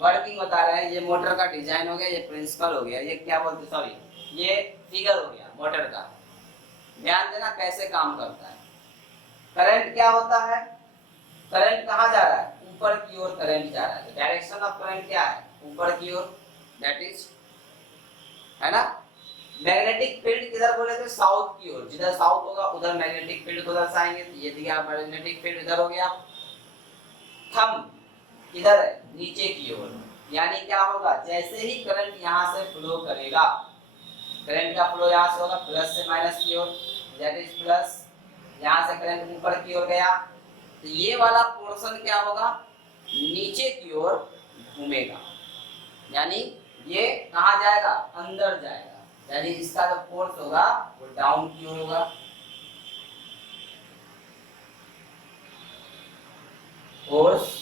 वर्किंग बता रहे हैं, ये मोटर का डिजाइन हो गया, ये प्रिंसिपल हो गया, ये क्या बोलते, सॉरी ये फिगर हो गया मोटर का। ध्यान देना कैसे काम करता है। करंट क्या होता है, करंट कहाँ जा रहा है, ऊपर की ओर करंट जा रहा है, तो डायरेक्शन ऑफ करंट क्या है, ऊपर की ओर, दैट इज, है ना। मैग्नेटिक फील्ड किधर बोले थे, साउथ की ओर, जिधर साउथ होगा उधर मैग्नेटिक फील्ड को दर्शाएंगे, तो ये दिया मैग्नेटिक फील्ड इधर हो गया। थंब किधर है, नीचे की ओर, यानी क्या होगा, जैसे ही करंट यहाँ से फ्लो करेगा, करंट का फ्लो यहाँ से होगा प्लस से माइनस की ओर, दैट इज प्लस, यहाँ से करंट ऊपर की ओर गया, तो ये वाला पोर्शन क्या होगा, नीचे की ओर घूमेगा, यानी ये कहाँ जाएगा, अंदर जाएगा, यानी इसका जो फोर्स होगा वो डाउन की ओर होगा। फोर्स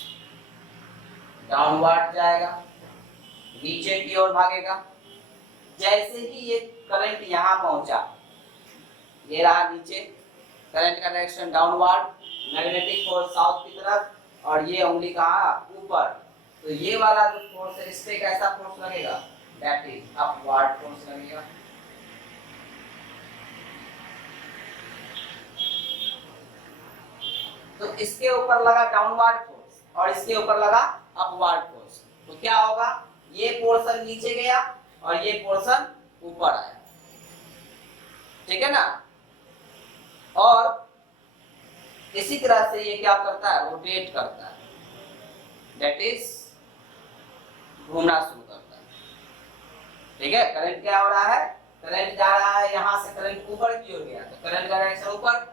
डाउनवर्ड जाएगा, नीचे की ओर भागेगा। जैसे ही ये करंट यहाँ पहुंचा, ये रहा नीचे, करंट का direction downward, magnetic force south की तरफ, और ये उंगली कहाँ, ऊपर। तो ये वाला जो फोर्स है, इस पे कैसा फोर्स लगेगा, दैट इज अपवर्ड फोर्स लगेगा। तो इसके ऊपर लगा डाउनवर्ड फोर्स और इसके ऊपर लगा अपवर्ड फोर्स, तो क्या होगा, ये पोर्शन नीचे गया और ये पोर्शन ऊपर आया, ठीक है ना। और इसी तरह से ये क्या करता है, रोटेट करता है, दैट इज घूमना शुरू करता है, ठीक है। करंट क्या हो रहा है, करंट जा रहा है यहां से, करंट ऊपर की ओर गया, तो करंट का डायरेक्शन ऊपर,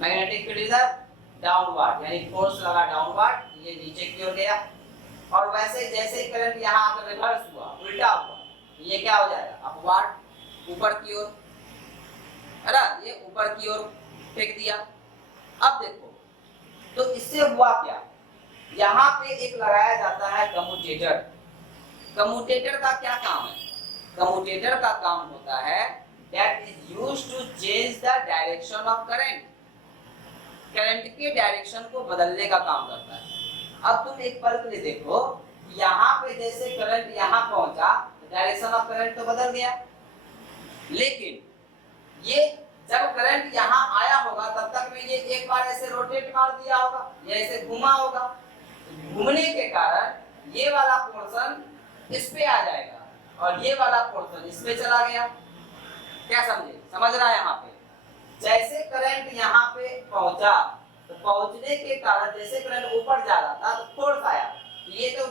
मैग्नेटिक फील्ड इधर डाउनवर्ड, यानी फोर्स लगा डाउनवर्ड, ये नीचे की ओर गया। और वैसे जैसे ही करंट यहाँ आकर रिवर्स हुआ, उल्टा हुआ, ये क्या हो जाएगा, अपवर्ड, ऊपर की ओर, है ना, ये ऊपर की ओर फेंक दिया। अब देखो, तो इससे हुआ क्या, यहाँ पे एक लगाया जाता है कम्यूटेटर। कम्यूटेटर का क्या काम है, कम्यूटेटर का काम होता है that is used to change the direction of current, current के डायरेक्शन को बदलने का काम करता है। अब तुम एक पल के लिए देखो, यहाँ पे जैसे करंट यहाँ पहुंचा, डायरेक्शन ऑफ करंट तो बदल गया, लेकिन ये जब करंट यहाँ आया होगा तब तक में ये एक बार ऐसे रोटेट मार दिया होगा, ये ऐसे घुमा होगा, घूमने के कारण ये वाला पोर्शन इस पे आ जाएगा और ये वाला पोर्शन इस पे चला गया। क्या समझे, समझ रहा है, यहाँ पे जैसे करंट यहाँ पे पहुंचा, तो पहुंचने के कारण जैसे करंट ऊपर जा रहा था तो फोर्स आया, ये तो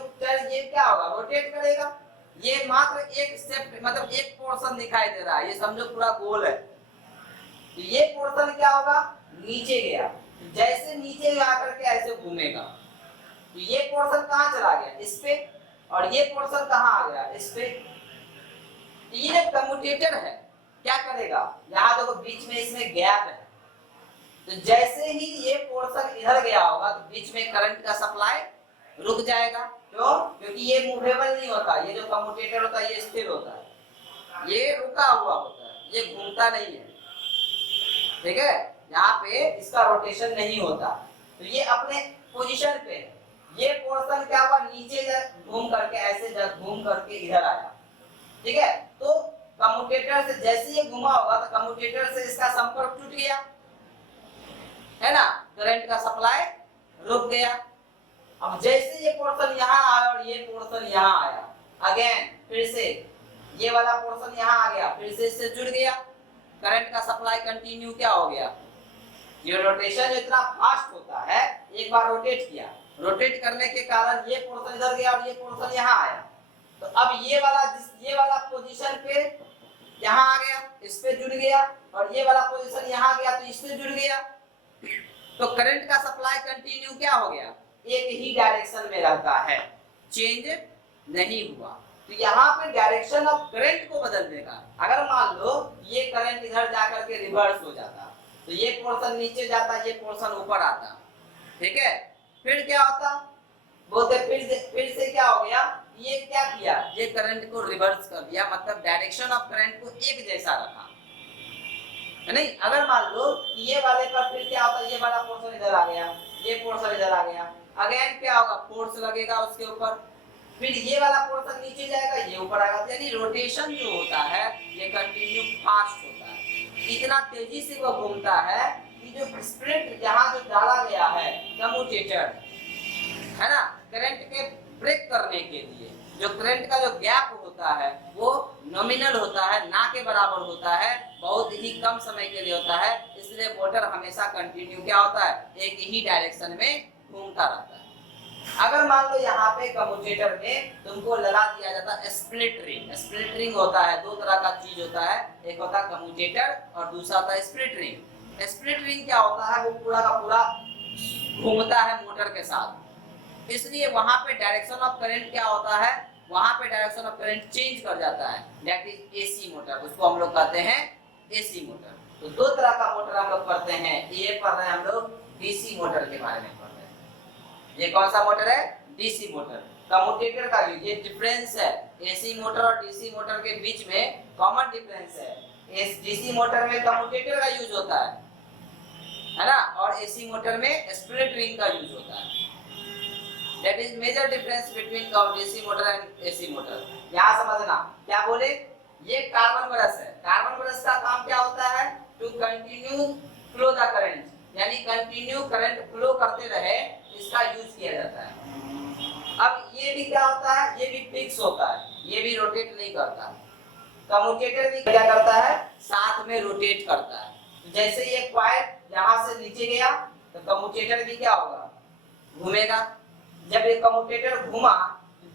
ये क्या होगा, रोटेट करेगा। ये मात्र एक स्टेप, मतलब एक पोर्शन दिखाई दे रहा है, ये समझो पूरा गोल है, तो ये पोर्शन क्या होगा, नीचे गया, जैसे नीचे आकर के ऐसे घूमेगा, तो ये पोर्शन कहाँ चला गया, इस पे, और ये पोर्शन कहाँ आ गया, इस पे। ये जब कम्यूटेटर है क्या करेगा, यहाँ देखो बीच में इसमें गैप है, तो जैसे ही ये पोर्शन इधर गया होगा तो बीच में करंट का सप्लाई रुक जाएगा। क्यों, क्योंकि ये मूवेबल नहीं होता, ये जो कम्यूटेटर होता है ये स्थिर होता है, ये रुका हुआ होता है, ये घूमता नहीं है, ठीक है। यहाँ पे इसका रोटेशन नहीं होता, तो ये अपने पोजीशन पे है। ये पोर्शन क्या हुआ, नीचे घूम करके ऐसे घूम करके इधर आया, ठीक है। तो कम्यूटेटर से जैसे ये घुमा होगा तो कम्यूटेटर से इसका संपर्क टूट गया, है ना, करंट का सप्लाई रुक गया। अब जैसे ये पोर्शन यहाँ आया और ये पोर्शन यहाँ आया, अगेन फिर से ये वाला पोर्शन यहाँ आ गया, फिर से इससे जुड़ गया, करंट का सप्लाई कंटिन्यू क्या हो गया। ये रोटेशन इतना फास्ट होता है, एक बार रोटेट किया, रोटेट करने के कारण ये पोर्शन इधर गया और ये पोर्शन यहाँ आया, तो अब ये वाला पोजीशन पे यहाँ आ गया, इस पे जुड़ गया, और ये वाला पोजीशन यहाँ गया तो इससे जुड़ गया, तो करंट का सप्लाई कंटिन्यू क्या हो गया, एक ही डायरेक्शन में रहता है, चेंज नहीं हुआ। तो यहाँ पे डायरेक्शन ऑफ करंट को बदलने का, अगर मान लो ये करंट इधर जाकर के रिवर्स हो जाता, तो ये पोर्शन नीचे जाता, ये पोर्शन ऊपर आता, ठीक है, फिर क्या होता, बोलते फिर से क्या हो गया, ये क्या किया, ये करंट को रिवर्स कर दिया, मतलब डायरेक्शन ऑफ करंट को एक जैसा रखा, है नहीं। अगर मान लो ये वाले पर फिर क्या होता, ये वाला पोर्शन इधर आ गया, ये पोर्शन इधर आ गया, अगेन क्या होगा, फोर्स लगेगा उसके ऊपर, फिर ये वाला पोर्शन नीचे जाएगा, ये ऊपर आएगा, यानी रोटेशन जो होता है ये कंटिन्यू फास्ट होता है, इतना तेजी से वो घूमता है कि जो स्प्रिट यहाँ जो डाला गया है कम्यूटेटर, है ना, करंट के ब्रेक करने के लिए, जो करंट का जो गैप होता है वो नॉमिनल होता है, ना के बराबर होता है, बहुत ही कम समय के लिए होता है, इसलिए मोटर हमेशा कंटिन्यू क्या होता है, एक ही डायरेक्शन में घूमता रहता है। अगर मान लो यहाँ पे कम्यूटेटर में तुमको लगा दिया जाता है स्प्लिट रिंग, स्प्लिट रिंग होता है, दो तरह का चीज होता है, एक होता है कम्यूटेटर और दूसरा होता है स्प्लिट रिंग। स्प्लिट रिंग क्या होता है, वो पूरा का पूरा घूमता है मोटर के साथ, इसलिए वहां पे डायरेक्शन ऑफ करंट क्या होता है, वहां पे डायरेक्शन ऑफ करंट चेंज कर जाता है, दैट इज एसी मोटर, उसको हम लोग कहते हैं एसी मोटर। तो दो तरह का मोटर हम लोग पढ़ते हैं, ये पढ़ रहे हैं हम लोग डीसी मोटर के बारे में पढ़ रहे हैं, ये कौन सा मोटर है? DC motor. कम्यूटेटर का यूज, ये डिफरेंस है एसी मोटर और डीसी मोटर के बीच में, कॉमन डिफरेंस है। इस डीसी मोटर में कम्यूटेटर का यूज होता है ना, और एसी मोटर में स्प्लिट रिंग का यूज होता है। That is major difference between DC motor and AC motor. यहाँ समझना, क्या बोले, ये कार्बन ब्रश है। कार्बन ब्रश का काम क्या होता है? To continue flow the current, यानी कंटिन्यू करंट फ्लो करते रहे, इसका यूज किया जाता है। अब ये भी क्या होता है? ये भी फिक्स होता है, ये भी रोटेट नहीं करता। कम्यूटेटर भी क्या करता है? साथ में रोटेट करता है। तो जैसे ये कॉइल यहाँ से नीचे गया तो कम्यूटेटर भी क्या होगा? घूमेगा। जब ये कम्यूटेटर घूमा,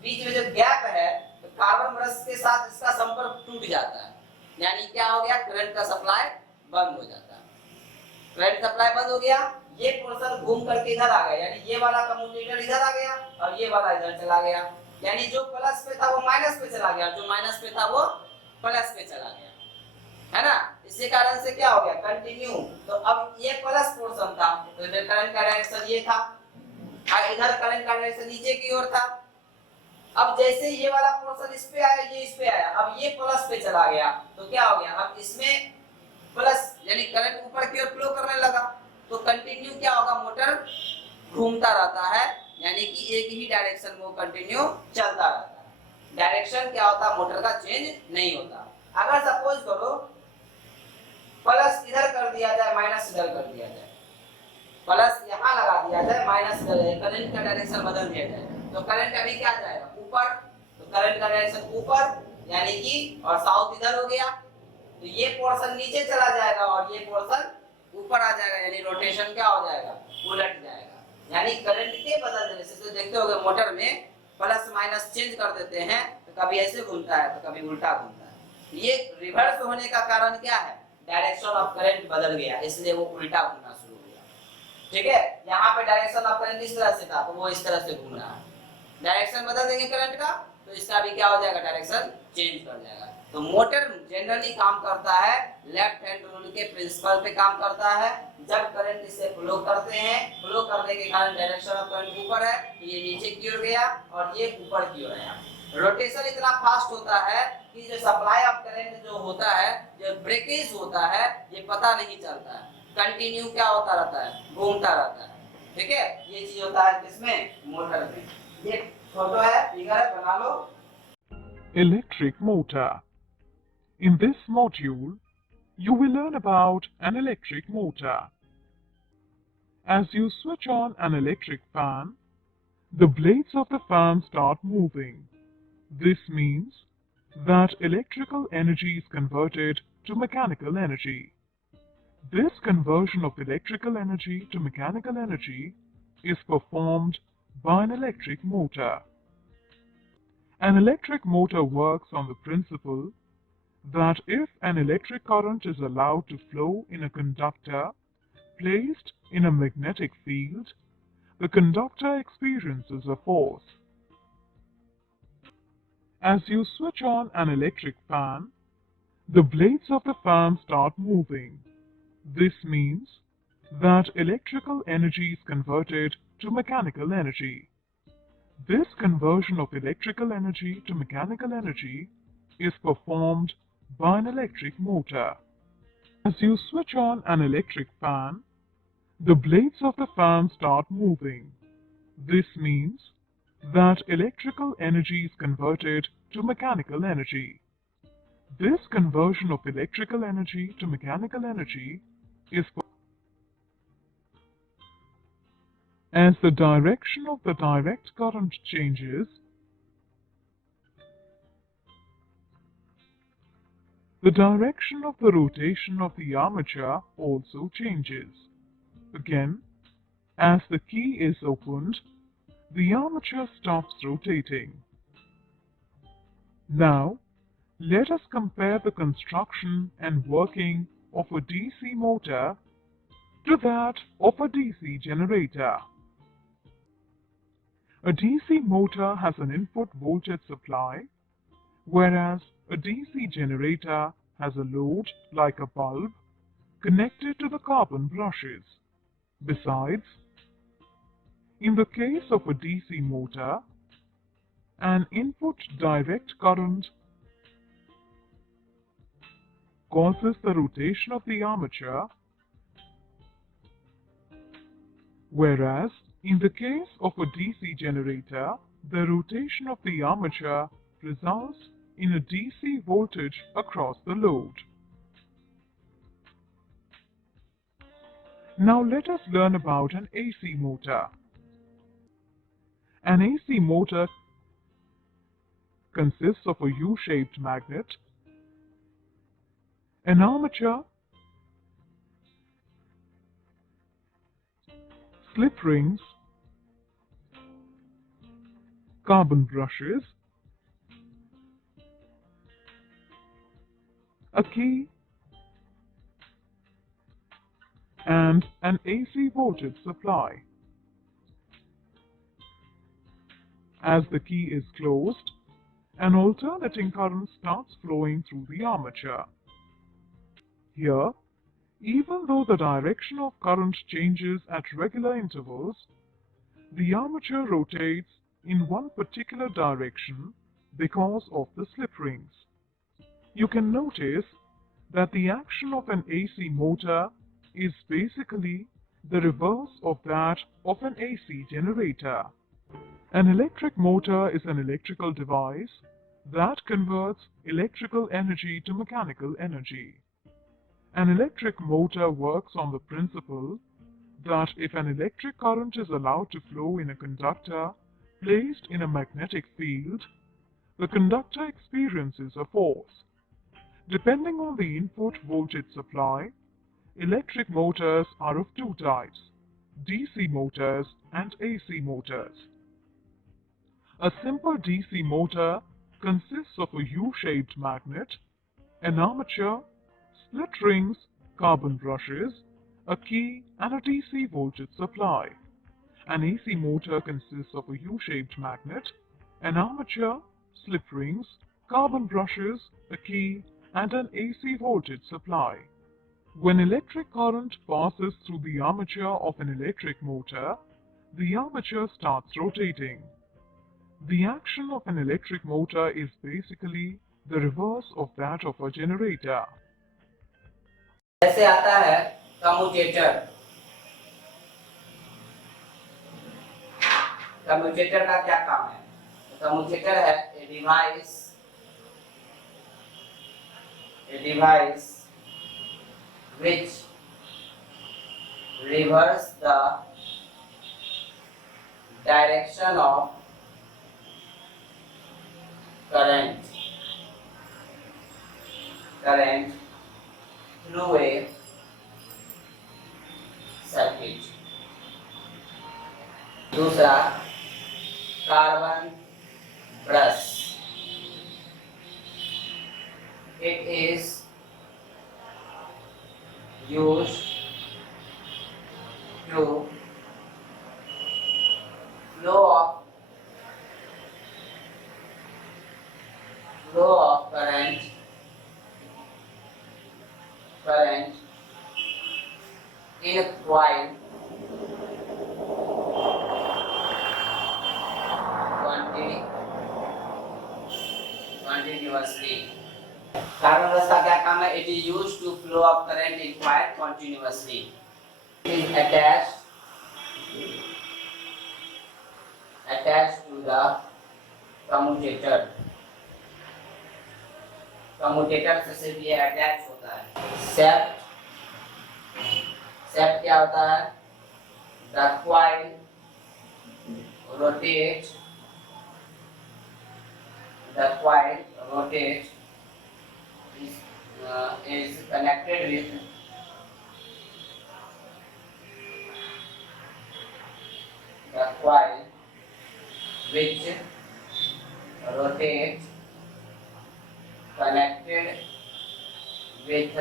बीच में जो गैप है तो कार्बन ब्रश के साथ इसका संपर्क टूट जाता है, यानी क्या हो गया? करंट का सप्लाई बंद हो जाता है। करंट सप्लाई बंद हो गया, ये पोर्शन घूम करके इधर आ गया, यानी ये वाला कम्यूटेटर इधर आ गया और ये वाला इधर चला गया, यानी जो प्लस पे था वो माइनस पे चला गया, जो माइनस पे था वो प्लस पे चला गया, है ना। इसी कारण से क्या हो गया? कंटिन्यू। तो अब ये प्लस पोर्शन था तो इधर करंट का डायरेक्शन ये था, और इधर करंट का डायरेक्शन नीचे की ओर था। अब जैसे ये वाला पोर्शन इस पे आया, ये इस पे आया, अब ये प्लस पे चला गया तो क्या हो गया? अब इसमें प्लस, यानी करंट ऊपर की ओर फ्लो करने लगा, तो कंटिन्यू क्या होगा? मोटर घूमता रहता है, यानी कि एक ही डायरेक्शन में कंटिन्यू चलता रहता है। डायरेक्शन क्या होता? मोटर का चेंज नहीं होता। अगर सपोज करो प्लस इधर कर दिया जाए, माइनस इधर कर दिया जाए, प्लस यहाँ लगा दिया जाए, माइनस इधर, करंट का डायरेक्शन बदल दिया जाए, तो करंट अभी क्या जाएगा? ऊपर। तो करंट का डायरेक्शन ऊपर, यानी कि, और साउथ इधर हो गया, तो ये पोर्शन नीचे चला जाएगा और ये पोर्शन ऊपर आ जाएगा, यानी रोटेशन क्या हो जाएगा? उलट जाएगा। यानी करंट के बदल देने से, तो देखते होगे मोटर में प्लस माइनस चेंज कर देते हैं, तो कभी ऐसे घूमता है तो कभी उल्टा घूमता है। ये रिवर्स होने का कारण क्या है? डायरेक्शन ऑफ करंट बदल गया, इसलिए वो उल्टा घूमना शुरू हो गया। ठीक है, यहाँ पे डायरेक्शन ऑफ करंट इस तरह से था तो वो इस तरह से घूम रहा है। डायरेक्शन बदल देंगे करंट का तो इसका भी क्या हो जाएगा? डायरेक्शन चेंज कर जाएगा। तो मोटर जनरली काम करता है लेफ्ट हैंड रूल के प्रिंसिपल पे काम करता है। जब करंट इससे फ्लो करते हैं, फ्लो करने के कारण डायरेक्शन ऑफ करंट ऊपर है, ये नीचे की ओर गया और ये ऊपर की ओर आया। रोटेशन इतना फास्ट होता है कि जो सप्लाई ऑफ करंट जो होता है, जो ब्रेकेज होता है, ये पता नहीं चलता है, कंटिन्यू क्या होता रहता है? घूमता रहता है। ठीक है, ये चीज होता है किसमें? मोटर में। ये फोटो है, फिगर है, बना लो। Electric motor. In this module, you will learn about an electric motor. As you switch on an electric fan, the blades of the fan start moving. This means that electrical energy is converted to mechanical energy. This conversion of electrical energy to mechanical energy is performed by an electric motor. An electric motor works on the principle that if an electric current is allowed to flow in a conductor placed in a magnetic field, the conductor experiences a force. As you switch on an electric fan, the blades of the fan start moving. This means that electrical energy is converted to mechanical energy. This conversion of electrical energy to mechanical energy is performed by an electric motor. As you switch on an electric fan, the blades of the fan start moving. This means that electrical energy is converted to mechanical energy. This conversion of electrical energy to mechanical energy is as the direction of the direct current changes, the direction of the rotation of the armature also changes. Again, as the key is opened, the armature stops rotating. Now, let us compare the construction and working of a DC motor to that of a DC generator. A DC motor has an input voltage supply, whereas a DC generator has a load like a bulb connected to the carbon brushes. Besides, In the case of a DC motor, an input direct current causes the rotation of the armature, whereas in the case of a DC generator, the rotation of the armature results in a DC voltage across the load. Now let us learn about an AC motor. An AC motor consists of a U-shaped magnet, an armature, slip rings, carbon brushes, a key, and an AC voltage supply. As the key is closed, an alternating current starts flowing through the armature. Here, even though the direction of current changes at regular intervals, the armature rotates in one particular direction because of the slip rings. You can notice that the action of an AC motor is basically the reverse of that of an AC generator. An electric motor is an electrical device that converts electrical energy to mechanical energy. An electric motor works on the principle that if an electric current is allowed to flow in a conductor placed in a magnetic field, the conductor experiences a force. Depending on the input voltage supply, electric motors are of two types: DC motors and AC motors. A simple DC motor consists of a U-shaped magnet, an armature, split rings, carbon brushes, a key, and a DC voltage supply. An AC motor consists of a U-shaped magnet, an armature, slip rings, carbon brushes, a key, and an AC voltage supply. When electric current passes through the armature of an electric motor, the armature starts rotating. The action of an electric motor is basically the reverse of that of a generator. जैसे आता है commutator. Commutator का क्या काम है? Commutator है a device which reverse the direction of current through a circuit. दूसरा, carbon brush. It is used to flow of current in a coil continuously. Carbon brush का क्या काम है? It is used to flow of current in coil continuously. It is attached to the commutator. Commutator से सिर्फ ये attach होता है. सेप्ट क्या होता है? The coil rotate is connected with the coil which rotates connected with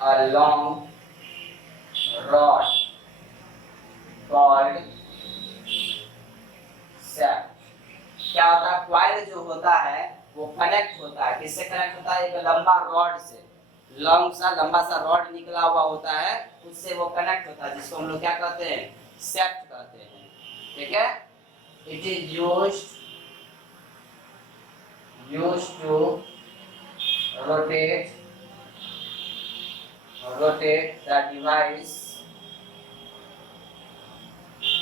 a long rod called shaft. क्या होता है? कॉइल जो होता है वो कनेक्ट होता है, किससे कनेक्ट होता है? एक लंबा रॉड से. लॉन्ग सा लंबा सा रॉड निकला हुआ होता है, उससे वो कनेक्ट होता है, जिसको हम लोग क्या कहते हैं, शेफ्ट कहते हैं। ठीक है, it is used to rotate the device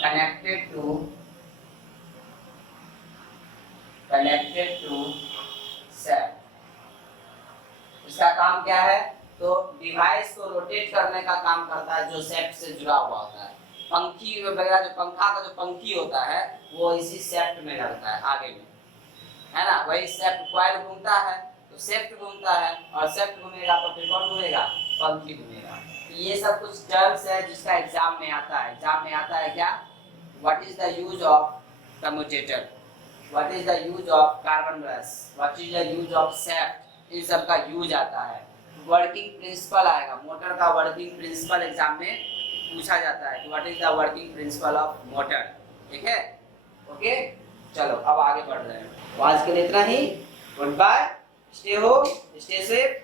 connected to shaft। इसका काम क्या है, तो डिवाइस को रोटेट करने का काम करता है, जो शेफ्ट से जुड़ा हुआ होता है। पंखी वगैरह, जो पंखा का जो पंखी होता है वो इसी शेफ्ट में लगता है, आगे में, है ना। वही शेफ्ट कॉइल घूमता है तो शेफ्ट घूमता है, और शेफ्ट घूमेगा तो फिर कौन घूमेगा, पंखी घूमेगा। ये सब कुछ टर्म्स है जिसका एग्जाम में आता है। एग्जाम में आता है क्या, what is the use of commutator, what is the use of carbon brush, what is the use of shaft, इन सब का यूज आता है। वर्किंग प्रिंसिपल आएगा, मोटर का वर्किंग प्रिंसिपल एग्जाम में पूछा जाता है, what is the working principle of motor. ठीक है, ओके, चलो अब आगे बढ़ रहे हैं। आज के लिए इतना ही। Goodbye, stay home, stay safe.